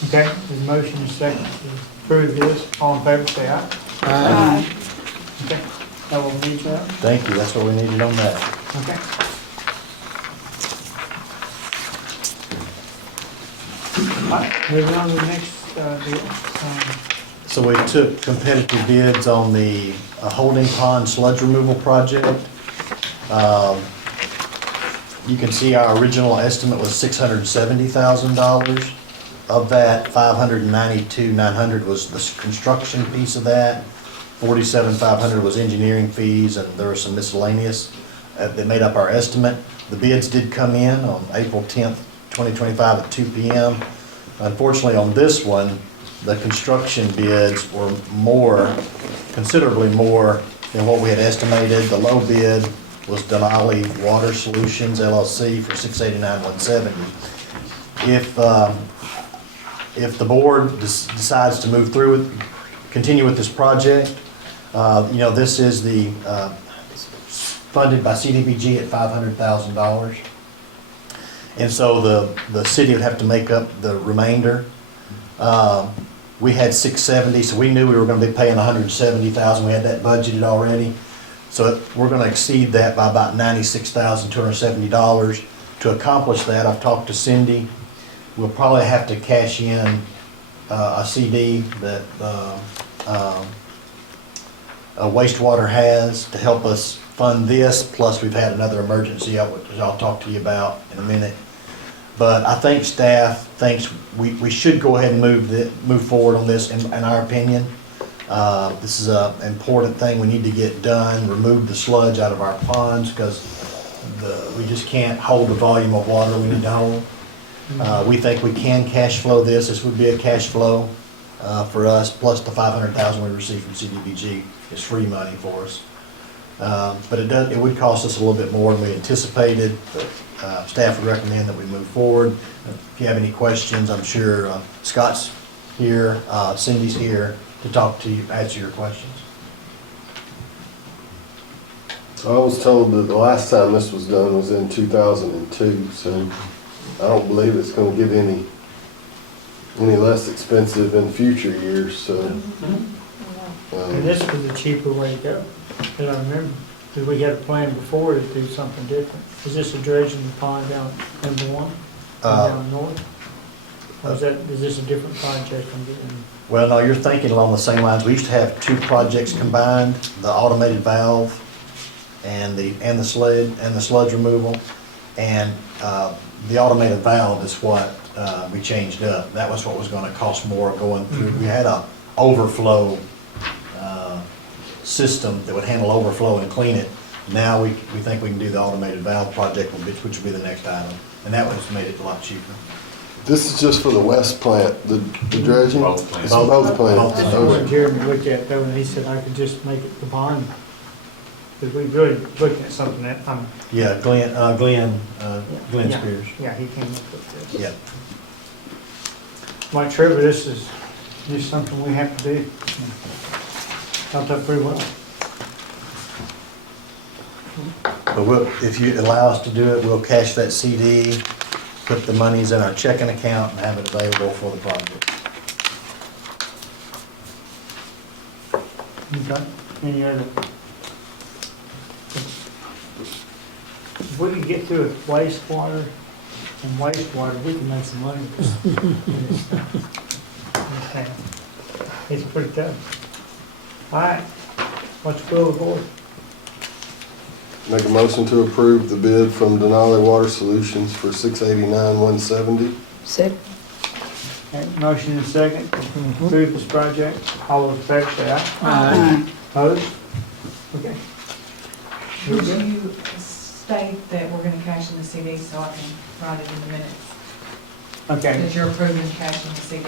Okay, there's a motion and a second to approve this, all in favor, say aye. Aye. Okay, that will need that, Thank you, that's what we needed on that. okay. All right, moving on to the next deal. So we took competitive bids on the holding pond sludge removal project. You can see our original estimate was $670,000. Of that, $592,900 was the construction piece of that. $47,500 was engineering fees, and there was some miscellaneous that made up our estimate. The bids did come in on April 10th, 2025 at 2 p.m. Unfortunately, on this one, the construction bids were considerably more than what we had estimated. The low bid was Denali Water Solutions LLC for $689,170. If the board decides to move through with, continue with this project, you know, this is the funded by CDBG at $500,000. And so the city would have to make up the remainder. We had 670, so we knew we were gonna be paying 170,000. We had that budgeted already. So we're gonna exceed that by about $96,270. To accomplish that, I've talked to Cindy. We'll probably have to cash in a CD that wastewater has to help us fund this, plus we've had another emergency which I'll talk to you about in a minute. But I think staff thinks we should go ahead and move forward on this, in our opinion. This is an important thing we need to get done, remove the sludge out of our ponds, because we just can't hold the volume of water we need to hold. We think we can cash flow this. This would be a cash flow for us, plus the $500,000 we received from CDBG is free money for us. But it would cost us a little bit more than we anticipated, but staff would recommend that we move forward. If you have any questions, I'm sure Scott's here, Cindy's here to talk to you, answer your questions. I was told that the last time this was done was in 2002, so I don't believe it's gonna get any less expensive in future years, so. And this was the cheaper way to go, as I remember, because we had a plan before to do something different. Is this a dredging the pond down number one, down north? Or is this a different project I'm getting? Well, no, you're thinking along the same lines. We used to have two projects combined, the automated valve and the sludge removal. And the automated valve is what we changed up. That was what was gonna cost more going through. We had a overflow system that would handle overflow and clean it. Now we think we can do the automated valve project, which would be the next item. And that one's made it a lot cheaper. This is just for the west plant, the dredging? Both plants. It's both plants. That's what Jeremy looked at though, and he said I could just make it the bond. Because we really looked at something that, Yeah, Glenn yeah. Spears. Yeah, he came up with this. Yeah. Like Trevor, this is just something we have to do. Thought that pretty well. But if you allow us to do it, we'll cash that CD, put the monies in our checking account and have it available for the project. Okay. Any other if we can get through with wastewater and wastewater, we can make some money. Okay. It's pretty tough. All right, what's the will of the board? Make a motion to approve the bid from Denali Water Solutions for $689,170. Second. Okay, motion and second, approve this project. All those in favor say aye. Aye. Opposed? Okay. Would you state that we're gonna cash in the CD so I can write it in the minutes? Okay, That you're approving cash in the CD?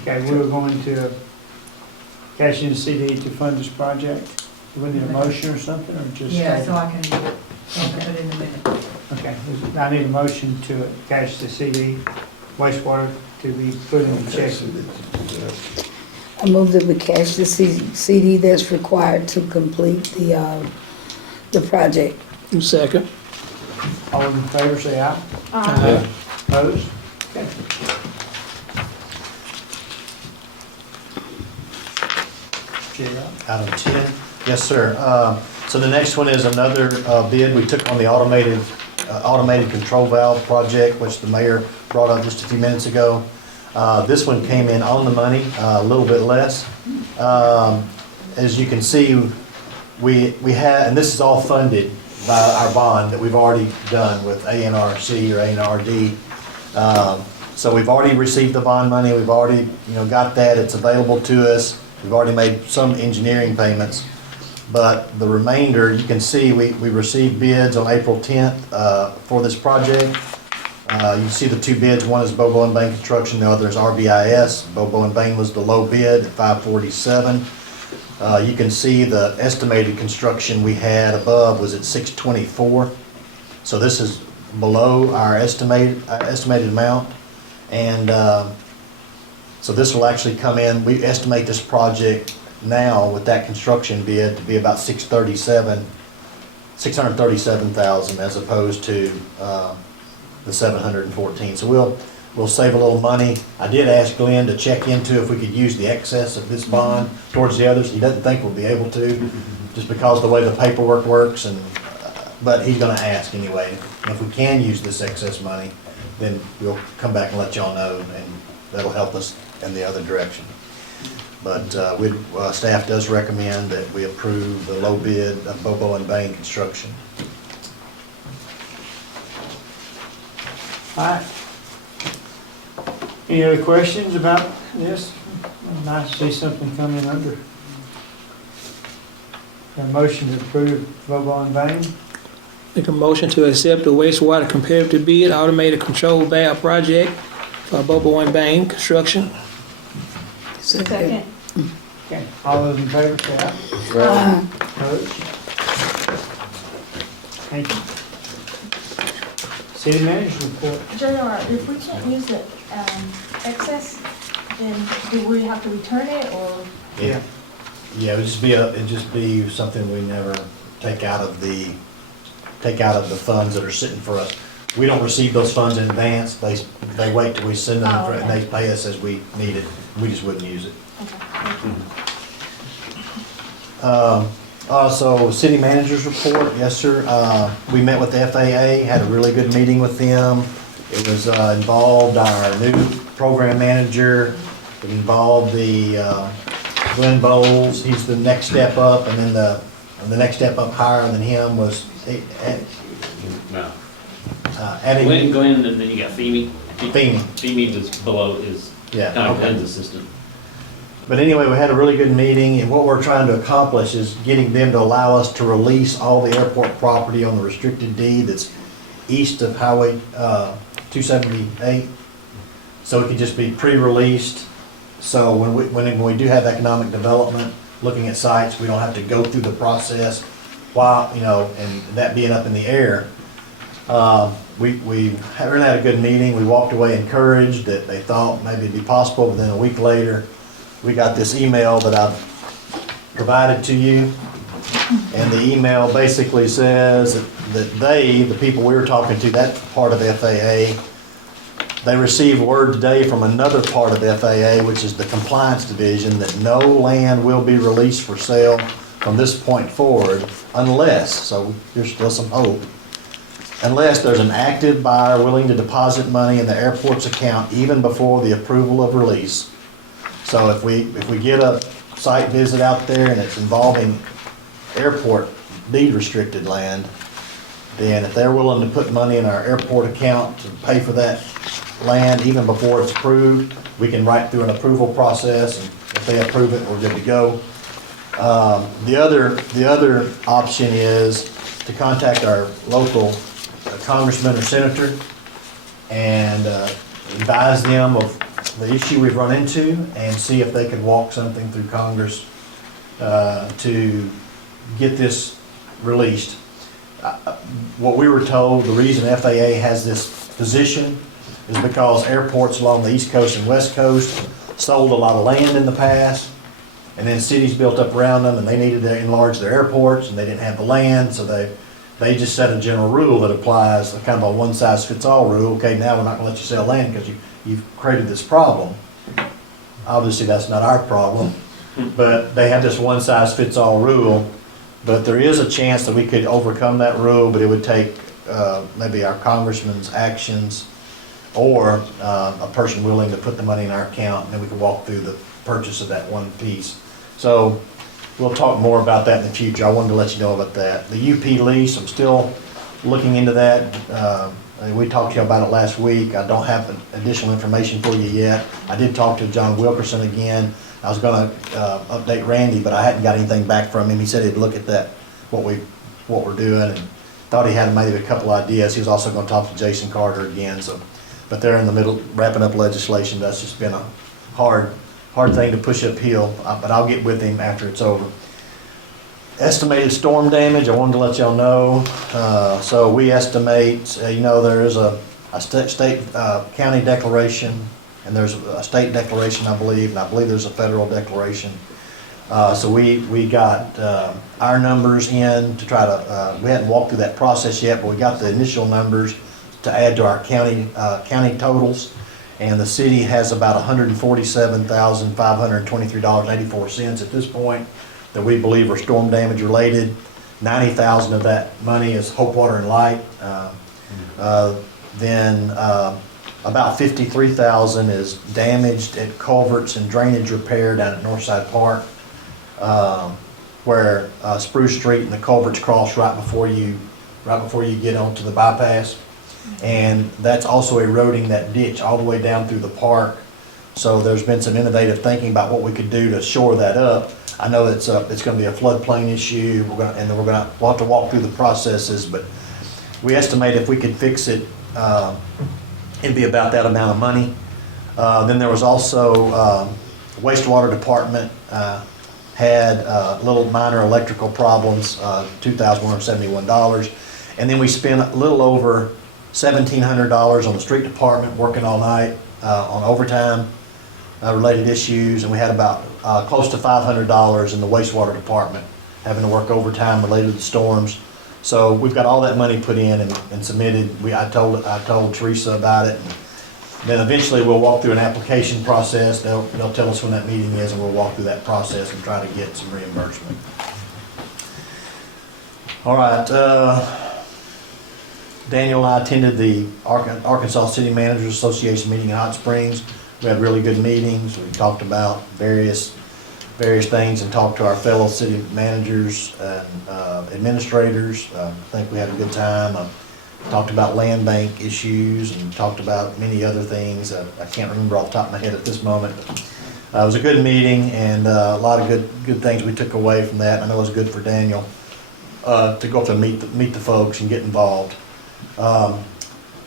okay, we're going to cash in the CD to fund this project. Do we need a motion or something, or just? Yeah, state so it? I can put it in the minutes. Okay, I need a motion to cash the CD wastewater to be put in the check. I move that we cash the CD that's required to complete the project. Second. All those in favor say aye. Aye. Opposed? Okay. Item 10, yes, sir. So the next one is another bid we took on the automated control valve project, which the mayor brought up just a few minutes ago. This one came in on the money, a little bit less. As you can see, we had, and this is all funded by our bond that we've already done with ANRC or ANRD. So we've already received the bond money, we've already, got that, it's available to us. We've already made some engineering payments, but the remainder, you can see, we received bids on April 10th for this project. You see the two bids, one is Bobo and Bain Construction, the other is RBIS. Bobo and Bain was the low bid at $547. You can see the estimated construction we had above was at $624. So this is below our estimated amount. And so this will actually come in, we estimate this project now with that construction bid to be about $637,000 as opposed to the 714. So we'll save a little money. I did ask Glenn to check into if we could use the excess of this bond towards the others. He doesn't think we'll be able to, just because of the way the paperwork works, but he's gonna ask anyway. And if we can use this excess money, then we'll come back and let y'all know, and that'll help us in the other direction. But staff does recommend that we approve the low bid of Bobo and Bain Construction. All right. Any other questions about this? Nice to see something coming under. A motion to approve Bobo and Bain. Make a motion to accept the wastewater competitive bid automated control valve project for Bobo and Bain Construction. Second. Okay, all those in favor say aye. Aye. Opposed? Thank you. City manager's report. JR, if we can't use the excess, then do we have to return it, or? Yeah, it'd just be something we never take out of the funds that are sitting for us. We don't receive those funds in advance. They wait till we send them, Oh, and they pay us as we need it. We just wouldn't use it. Okay, thank you. Also, city manager's report, yes, sir. We met with the FAA, had a really good meeting with them. It was involved our new program manager. It involved the Glenn Bowles. He's the next step up, and then the next step up higher than him was No. Eddie. Glenn, and then you got Femi. Femi. Femi was below, is Yeah, kind of okay. Glenn's assistant. But anyway, we had a really good meeting, and what we're trying to accomplish is getting them to allow us to release all the airport property on the restricted deed that's east of Highway 278. So it can just be pre-released. So when we do have economic development, looking at sites, we don't have to go through the process while, and that being up in the air. We really had a good meeting. We walked away encouraged that they thought maybe it'd be possible, but then a week later, we got this email that I've provided to you. And the email basically says that the people we were talking to, that part of FAA, they received word today from another part of FAA, which is the compliance division, that no land will be released for sale from this point forward, unless, so there's still some hope, unless there's an active buyer willing to deposit money in the airport's account even before the approval of release. So if we get a site visit out there and it's involving airport deed restricted land, then if they're willing to put money in our airport account to pay for that land even before it's approved, we can write through an approval process, and if they approve it, we're good to go. The other option is to contact our local congressman or senator and advise them of the issue we've run into and see if they could walk something through Congress to get this released. What we were told, the reason FAA has this position is because airports along the East Coast and West Coast sold a lot of land in the past, and then cities built up around them, and they needed to enlarge their airports, and they didn't have the land, so they just set a general rule that applies, a kind of a one-size-fits-all rule. Okay, now we're not gonna let you sell land because you've created this problem. Obviously, that's not our problem, but they have this one-size-fits-all rule. But there is a chance that we could overcome that rule, but it would take maybe our congressman's actions or a person willing to put the money in our account, and then we can walk through the purchase of that one piece. So we'll talk more about that in the future. I wanted to let you know about that. The UP lease, I'm still looking into that. We talked to you about it last week. I don't have additional information for you yet. I did talk to John Wilkerson again. I was gonna update Randy, but I hadn't got anything back from him. He said he'd look at that, what we're doing, and thought he had maybe a couple ideas. He was also gonna talk to Jason Carter again, so, but they're in the middle, wrapping up legislation. That's just been a hard thing to push uphill, but I'll get with him after it's over. Estimated storm damage, I wanted to let y'all know. So we estimate, there is a state county declaration, and there's a state declaration, I believe, and I believe there's a federal declaration. So we got our numbers in to try to, we hadn't walked through that process yet, but we got the initial numbers to add to our county totals. And the city has about $147,523.84 at this point that we believe are storm damage related. 90,000 of that money is Hope Water and Light. Then about 53,000 is damaged at culverts and drainage repair down at Northside Park, where Spruce Street and the culverts cross right before you get onto the bypass. And that's also eroding that ditch all the way down through the park. So there's been some innovative thinking about what we could do to shore that up. I know it's going to be a floodplain issue. We'll have to walk through the processes, but we estimate if we could fix it, it'd be about that amount of money. Then there was also wastewater department had little minor electrical problems, $2,171, and then we spent a little over $1,700 on the street department working all night on overtime related issues, and we had about close to $500 in the wastewater department having to work overtime related to the storms. So we've got all that money put in and submitted. I told Teresa about it. And then eventually we'll walk through an application process. They'll tell us when that meeting is, and we'll walk through that process and try to get some reimbursement. All right. Daniel and I attended the Arkansas City Managers Association meeting in Hot Springs. We had really good meetings. We talked about various things and talked to our fellow city managers and administrators. I think we had a good time. Talked about land bank issues and talked about many other things. I can't remember off the top of my head at this moment. It was a good meeting and a lot of good things we took away from that. I know it was good for Daniel to go up and meet the folks and get involved. Want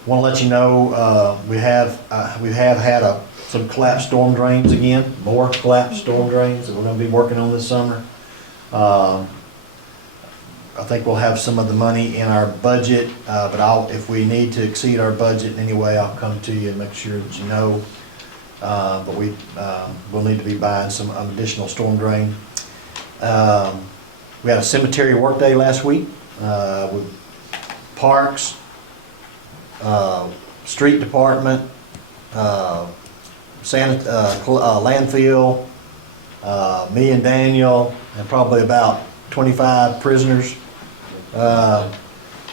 to let you know we have had some collapsed storm drains again, more collapsed storm drains that we're going to be working on this summer. I think we'll have some of the money in our budget, but if we need to exceed our budget in any way, I'll come to you and make sure that you know. But we'll need to be buying some additional storm drain. We had a cemetery work day last week with parks, street department, landfill, me and Daniel, and probably about 25 prisoners.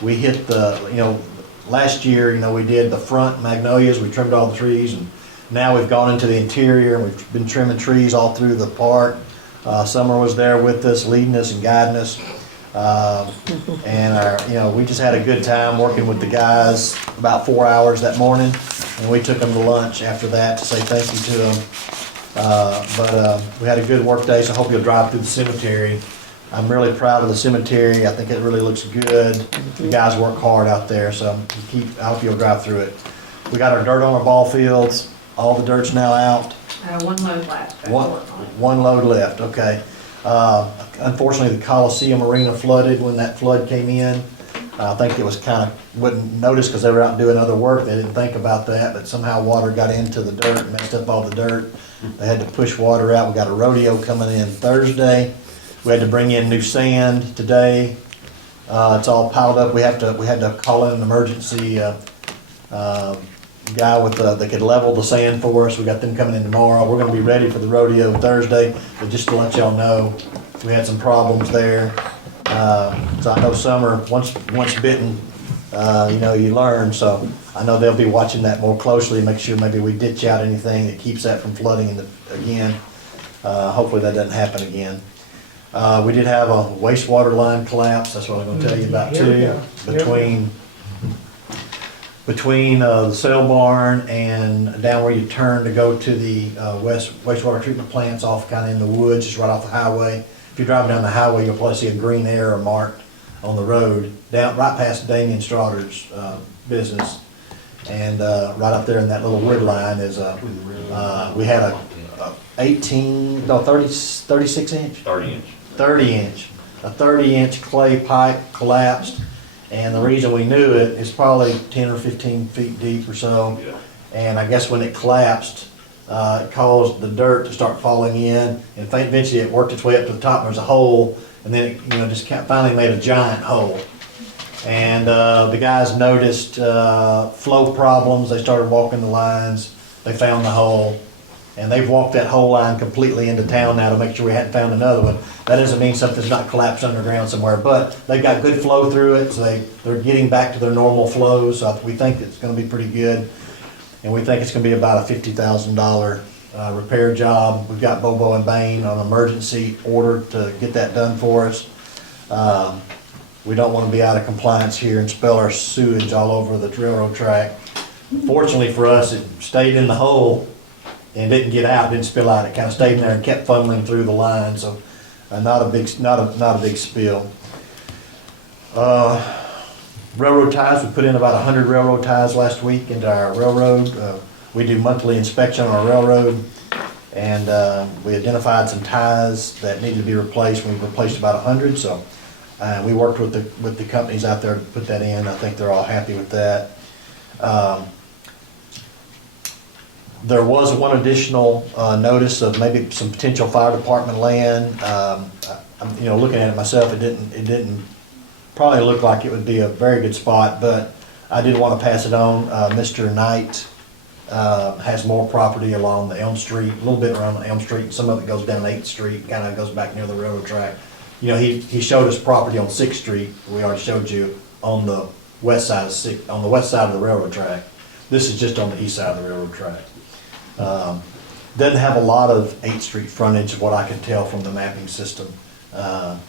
We hit last year, we did the front magnolias, we trimmed all the trees, and now we've gone into the interior, and we've been trimming trees all through the park. Summer was there with us, leading us and guiding us. And we just had a good time working with the guys about 4 hours that morning, and we took them to lunch after that to say thank you to them. But we had a good work day, so I hope you'll drive through the cemetery. I'm really proud of the cemetery. I think it really looks good. The guys work hard out there, so I hope you'll drive through it. We got our dirt on our ball fields. All the dirt's now out. One load left. One load left, okay. Unfortunately, the Coliseum Arena flooded when that flood came in. I think it was wouldn't notice because they were out doing other work. They didn't think about that, but somehow water got into the dirt and messed up all the dirt. They had to push water out. We got a rodeo coming in Thursday. We had to bring in new sand today. It's all piled up. We had to call in an emergency guy that could level the sand for us. We got them coming in tomorrow. We're gonna be ready for the rodeo Thursday, but just to let y'all know, we had some problems there. So I know Summer, once bitten, you learn, so I know they'll be watching that more closely, make sure maybe we ditch out anything that keeps that from flooding again. Hopefully that doesn't happen again. We did have a wastewater line collapse, that's what I'm gonna tell you about too, between the sale barn and down where you turn to go to the wastewater treatment plants off kind of in the woods, just right off the highway. If you're driving down the highway, you'll probably see a green arrow marked on the road, down right past Damien Strotter's business. And right up there in that little wood line is we had a 36 inch? 30 inch. 30 inch. A 30-inch clay pipe collapsed, and the reason we knew it is probably 10 or 15 feet deep or so. Yeah. And I guess when it collapsed, it caused the dirt to start falling in, and eventually it worked its way up to the top, and there was a hole, and then it just finally made a giant hole. And the guys noticed flow problems. They started walking the lines. They found the hole. And they've walked that whole line completely into town now to make sure we hadn't found another one. That doesn't mean something's not collapsed underground somewhere, but they've got good flow through it, so they're getting back to their normal flow, so we think it's gonna be pretty good. And we think it's gonna be about a $50,000 repair job. We've got Bobo and Bain on emergency order to get that done for us. We don't wanna be out of compliance here and spill our sewage all over the railroad track. Fortunately for us, it stayed in the hole and didn't get out, didn't spill out. It kind of stayed in there and kept funneling through the line, so not a big spill. Railroad ties, we put in about 100 railroad ties last week into our railroad. We do monthly inspection on our railroad, and we identified some ties that needed to be replaced. We replaced about 100, so we worked with the companies out there to put that in. I think they're all happy with that. There was one additional notice of maybe some potential fire department land. I'm looking at it myself, it didn't probably look like it would be a very good spot, but I did want to pass it on. Mr. Knight has more property along the Elm Street, a little bit around Elm Street, and some of it goes down 8th Street, kind of goes back near the railroad track. He showed us property on 6th Street. We already showed you on the west side of the railroad track. This is just on the east side of the railroad track. Doesn't have a lot of 8th Street frontage, what I can tell from the mapping system. And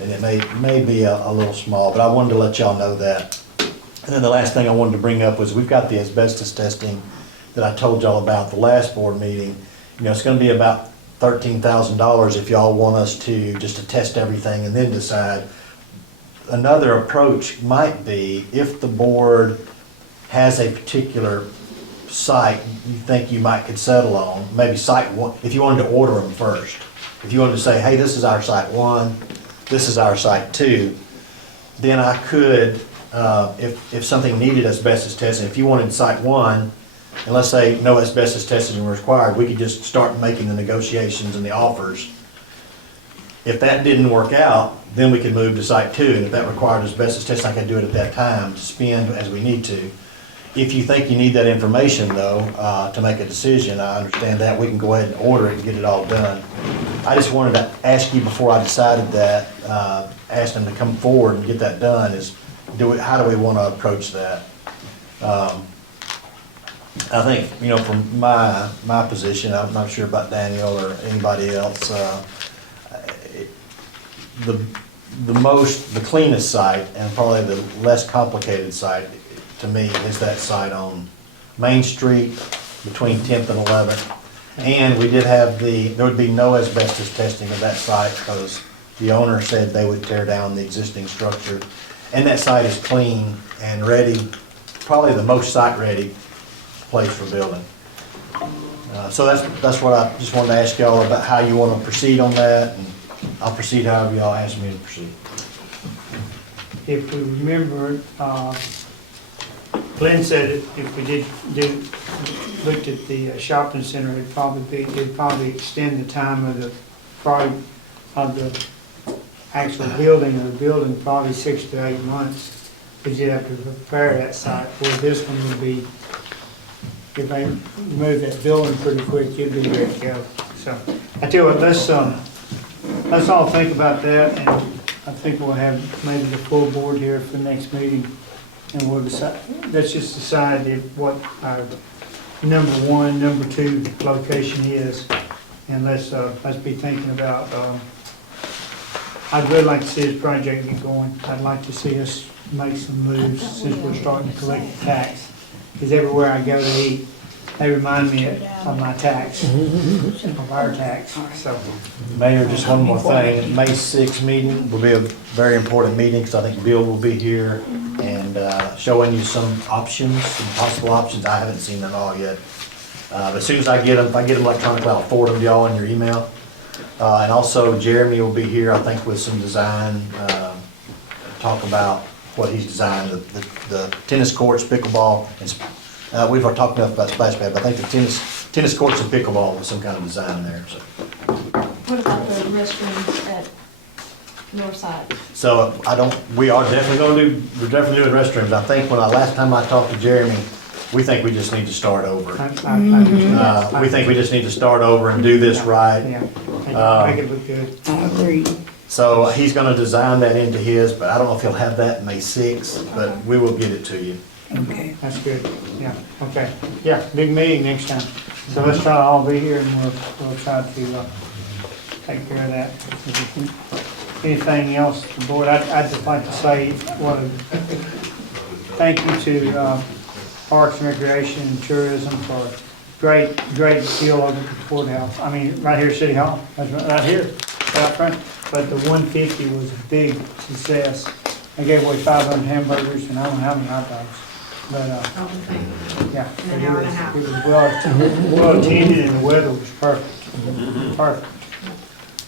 it may be a little small, but I wanted to let y'all know that. And then the last thing I wanted to bring up was we've got the asbestos testing that I told y'all about the last board meeting. It's gonna be about $13,000 if y'all want us to test everything and then decide. Another approach might be if the board has a particular site you think you could settle on, maybe site one, if you wanted to order them first. If you wanted to say, hey, this is our site 1, this is our site 2, then I could, if something needed asbestos testing, if you wanted site 1, and let's say no asbestos testing was required, we could just start making the negotiations and the offers. If that didn't work out, then we could move to site 2, and if that required asbestos testing, I could do it at that time to spend as we need to. If you think you need that information though, to make a decision, I understand that, we can go ahead and order it and get it all done. I just wanted to ask you before I decided that, ask them to come forward and get that done, is how do we want to approach that? I think, from my position, I'm not sure about Daniel or anybody else, the cleanest site and probably the less complicated site to me is that site on Main Street between 10th and 11th. And we did have there would be no asbestos testing of that site because the owner said they would tear down the existing structure. And that site is clean and ready, probably the most site-ready place for building. So that's what I just wanted to ask y'all about, how you want to proceed on that, and I'll proceed however y'all ask me to proceed. If we remember, Glenn said if we looked at the shopping center, it'd probably extend the time of the actual building of the building, probably 6 to 8 months, because you'd have to prepare that site. Where this one would be, if they move that building pretty quick, you'd be ready to go. So I tell you what, let's all think about that, and I think we'll have maybe the full board here for the next meeting, and we'll decide. Let's just decide what our number 1, number 2 location is, and let's be thinking about. I'd really like to see this project get going. I'd like to see us make some moves since we're starting to collect the tax. Because everywhere I go to eat, they remind me of my tax, of our tax, so. Mayor, just one more thing, May 6th meeting will be a very important meeting, because I think Bill will be here and showing you some options, some possible options. I haven't seen them all yet. But as soon as I get them, if I get them electronically, I'll forward them to y'all in your email. And also Jeremy will be here, I think, with some design, talk about what he's designed, the tennis courts, pickleball, and we've talked enough about splash pad, but I think the tennis courts and pickleball with some kind of design there. So. What about the restrooms at Northside? So we're definitely doing restrooms. I think last time I talked to Jeremy, we think we just need to start over. We think we just need to start over and do this right. Yeah, make it look good. I agree. So he's gonna design that into his, but I don't know if he'll have that May 6th, but we will get it to you. Okay. That's good, yeah, okay. Yeah, big meeting next time. So let's try to all be here, and we'll try to take care of that. Anything else, the board? I'd just like to say thank you to Parks and Recreation and Tourism for great deal over at the courthouse. I mean, right here at City Hall, that's right here, out front. But the 150 was a big success. They gave away 500 hamburgers and I don't know how many hot dogs. But, yeah, it was well attended and the weather was perfect. Perfect.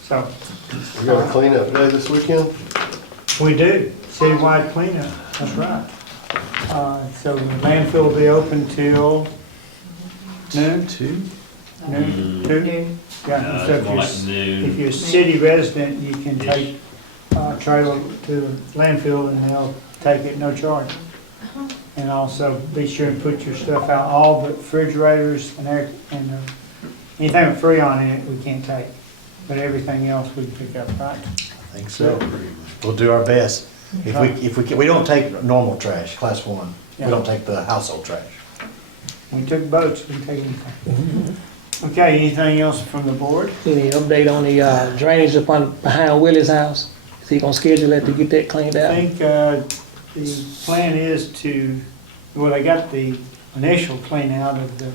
So. We got a cleanup day this weekend? We do, citywide cleanup, that's right. So the landfill will be open till noon? 2? Noon? 2? Yeah, so if you're a city resident, you can take a trailer to the landfill and they'll take it, no charge. And also be sure and put your stuff out, all but refrigerators and anything with Freon in it we can't take. But everything else we can pick up, right? I think so. We'll do our best. We don't take normal trash, class 1. We don't take the household trash. We took boats, we can take anything. Okay, anything else from the board? Any update on the drainage behind Willie's house? Is he gonna schedule it to get that cleaned I out? think the plan is they got the initial clean out of the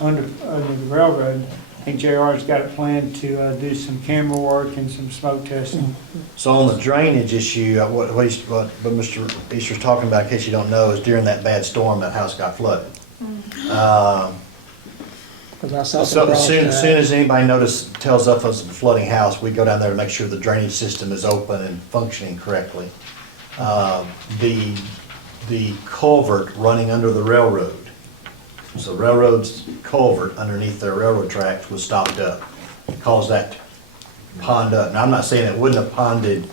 under the railroad. I think JR's got it planned to do some camera work and some smoke testing. So on the drainage issue, what Mr. Easter's talking about, in case you don't know, is during that bad storm, that house got flooded. So as soon as anybody tells us of the flooding house, we go down there to make sure the drainage system is open and functioning correctly. The culvert running under the railroad, so railroad's culvert underneath their railroad tracks was stopped up. It caused that to pond up. Now, I'm not saying it wouldn't have ponded,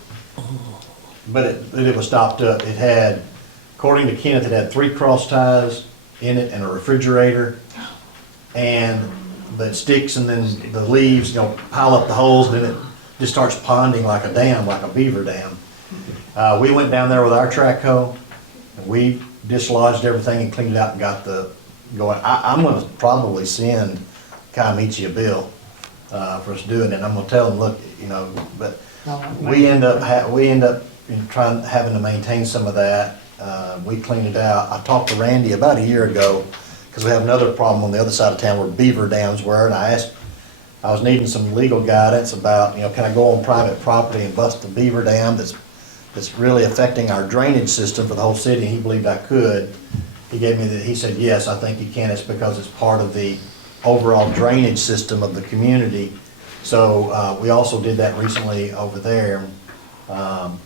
but it was stopped up. It had, according to Kenneth, it had 3 cross ties in it and a refrigerator. But it sticks and then the leaves, pile up the holes and then it just starts ponding like a dam, like a beaver dam. We went down there with our track hoe and we dislodged everything and cleaned it out and got the going. I'm gonna probably send Kamichi a bill for us doing it. I'm gonna tell them, look, but we end up having to maintain some of that. We cleaned it out. I talked to Randy about a year ago because we have another problem on the other side of town where beaver dams were, and I was needing some legal guidance about, can I go on private property and bust a beaver dam that's really affecting our drainage system for the whole city? He believed I could. He said, yes, I think you can. It's because it's part of the overall drainage system of the community. So we also did that recently over there. And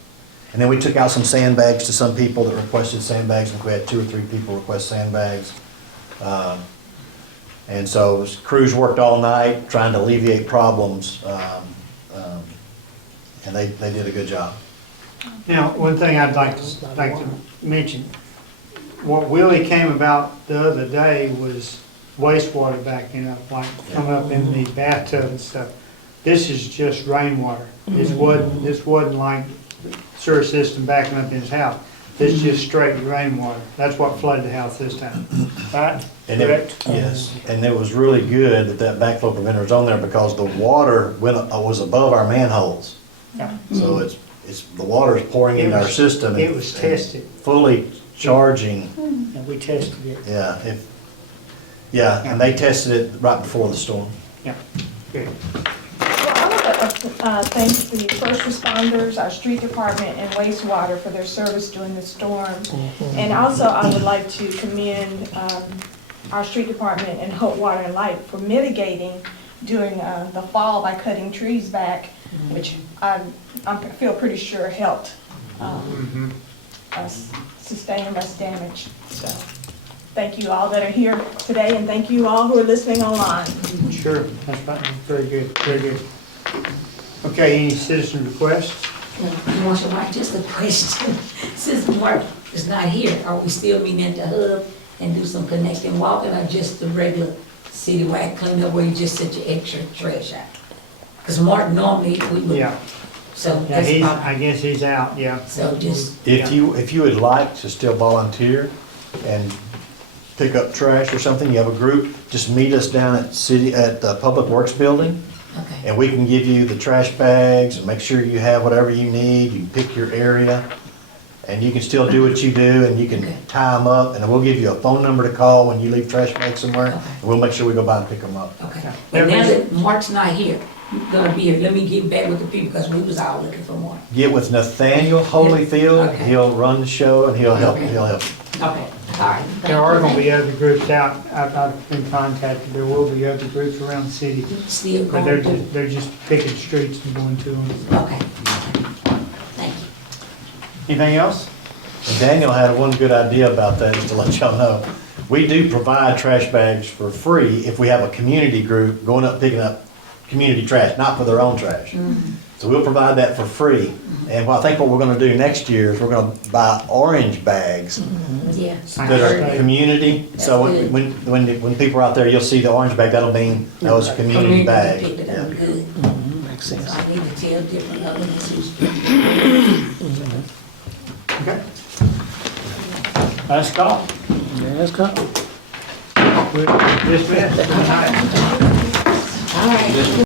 then we took out some sandbags to some people that requested sandbags, and we had 2 or 3 people request sandbags. And so crews worked all night trying to alleviate problems, and they did a good job. Now, one thing I'd like to mention, what really came about the other day was wastewater backing up, like coming up in the bathtub and stuff. This is just rainwater. This wasn't like sewer system backing up in his house. This is just straight rainwater. That's what flooded the house this time. Right? Correct? Yes, and it was really good that backflow preventer was on there because the water was above our manholes. Yeah. So the water is pouring into our system. It was tested. Fully charging. And we tested it. Yeah, and they tested it right before the storm. Yeah, good. Well, I want to thank the first responders, our street department, and wastewater for their service during the storm. And also, I would like to commend our street department and Hope Water and Light for mitigating during the fall by cutting trees back, which I feel pretty sure helped us sustain less damage. So, thank you all that are here today, and thank you all who are listening online. Sure, that's fine. Very good, very good. Okay, any citizen requests? Marshall, Mark, just a question. Since Mark is not here, are we still meeting at the hub and do some connecting walking, or just the regular citywide cleanup where you just set your extra trash out? Because Mark normally, we would. Yeah. So Yeah, that's I guess he's out, yeah. So just, If you would like to still volunteer and pick up trash or something, you have a group, just meet us down at the Public Works Building, okay, and we can give you the trash bags and make sure you have whatever you need. You can pick your area, and you can still do what you do, and you can Okay. tie them up, and we'll give you a phone number to call when you leave trash bags somewhere, Okay. and we'll make sure we go by and pick them up. okay. But now that Mark's not here, he's gonna be here, let me get back with the people, because we was all looking for Mark. Get with Nathaniel Holyfield, Okay. he'll run the show, and he'll help. Okay. He'll help. Okay, all right. There are gonna be other groups out, I've been contacted, there will be other groups around the city, Still but going to, they're just picking streets and going to them. okay, thank you. Anything else? And Daniel had one good idea about that, just to let y'all know. We do provide trash bags for free if we have a community group going up picking up community trash, not for their own trash. So we'll provide that for free. And I think what we're gonna do next year is we're gonna buy orange bags Yeah. that are community. So That's good. when people are out there, you'll see the orange bag, that'll mean that was a community bag. Picked it up Yeah. good. Makes So sense. I need to tell different others who's. Okay. Last call. Yeah, that's cool. We're dismissed. Good night. All right.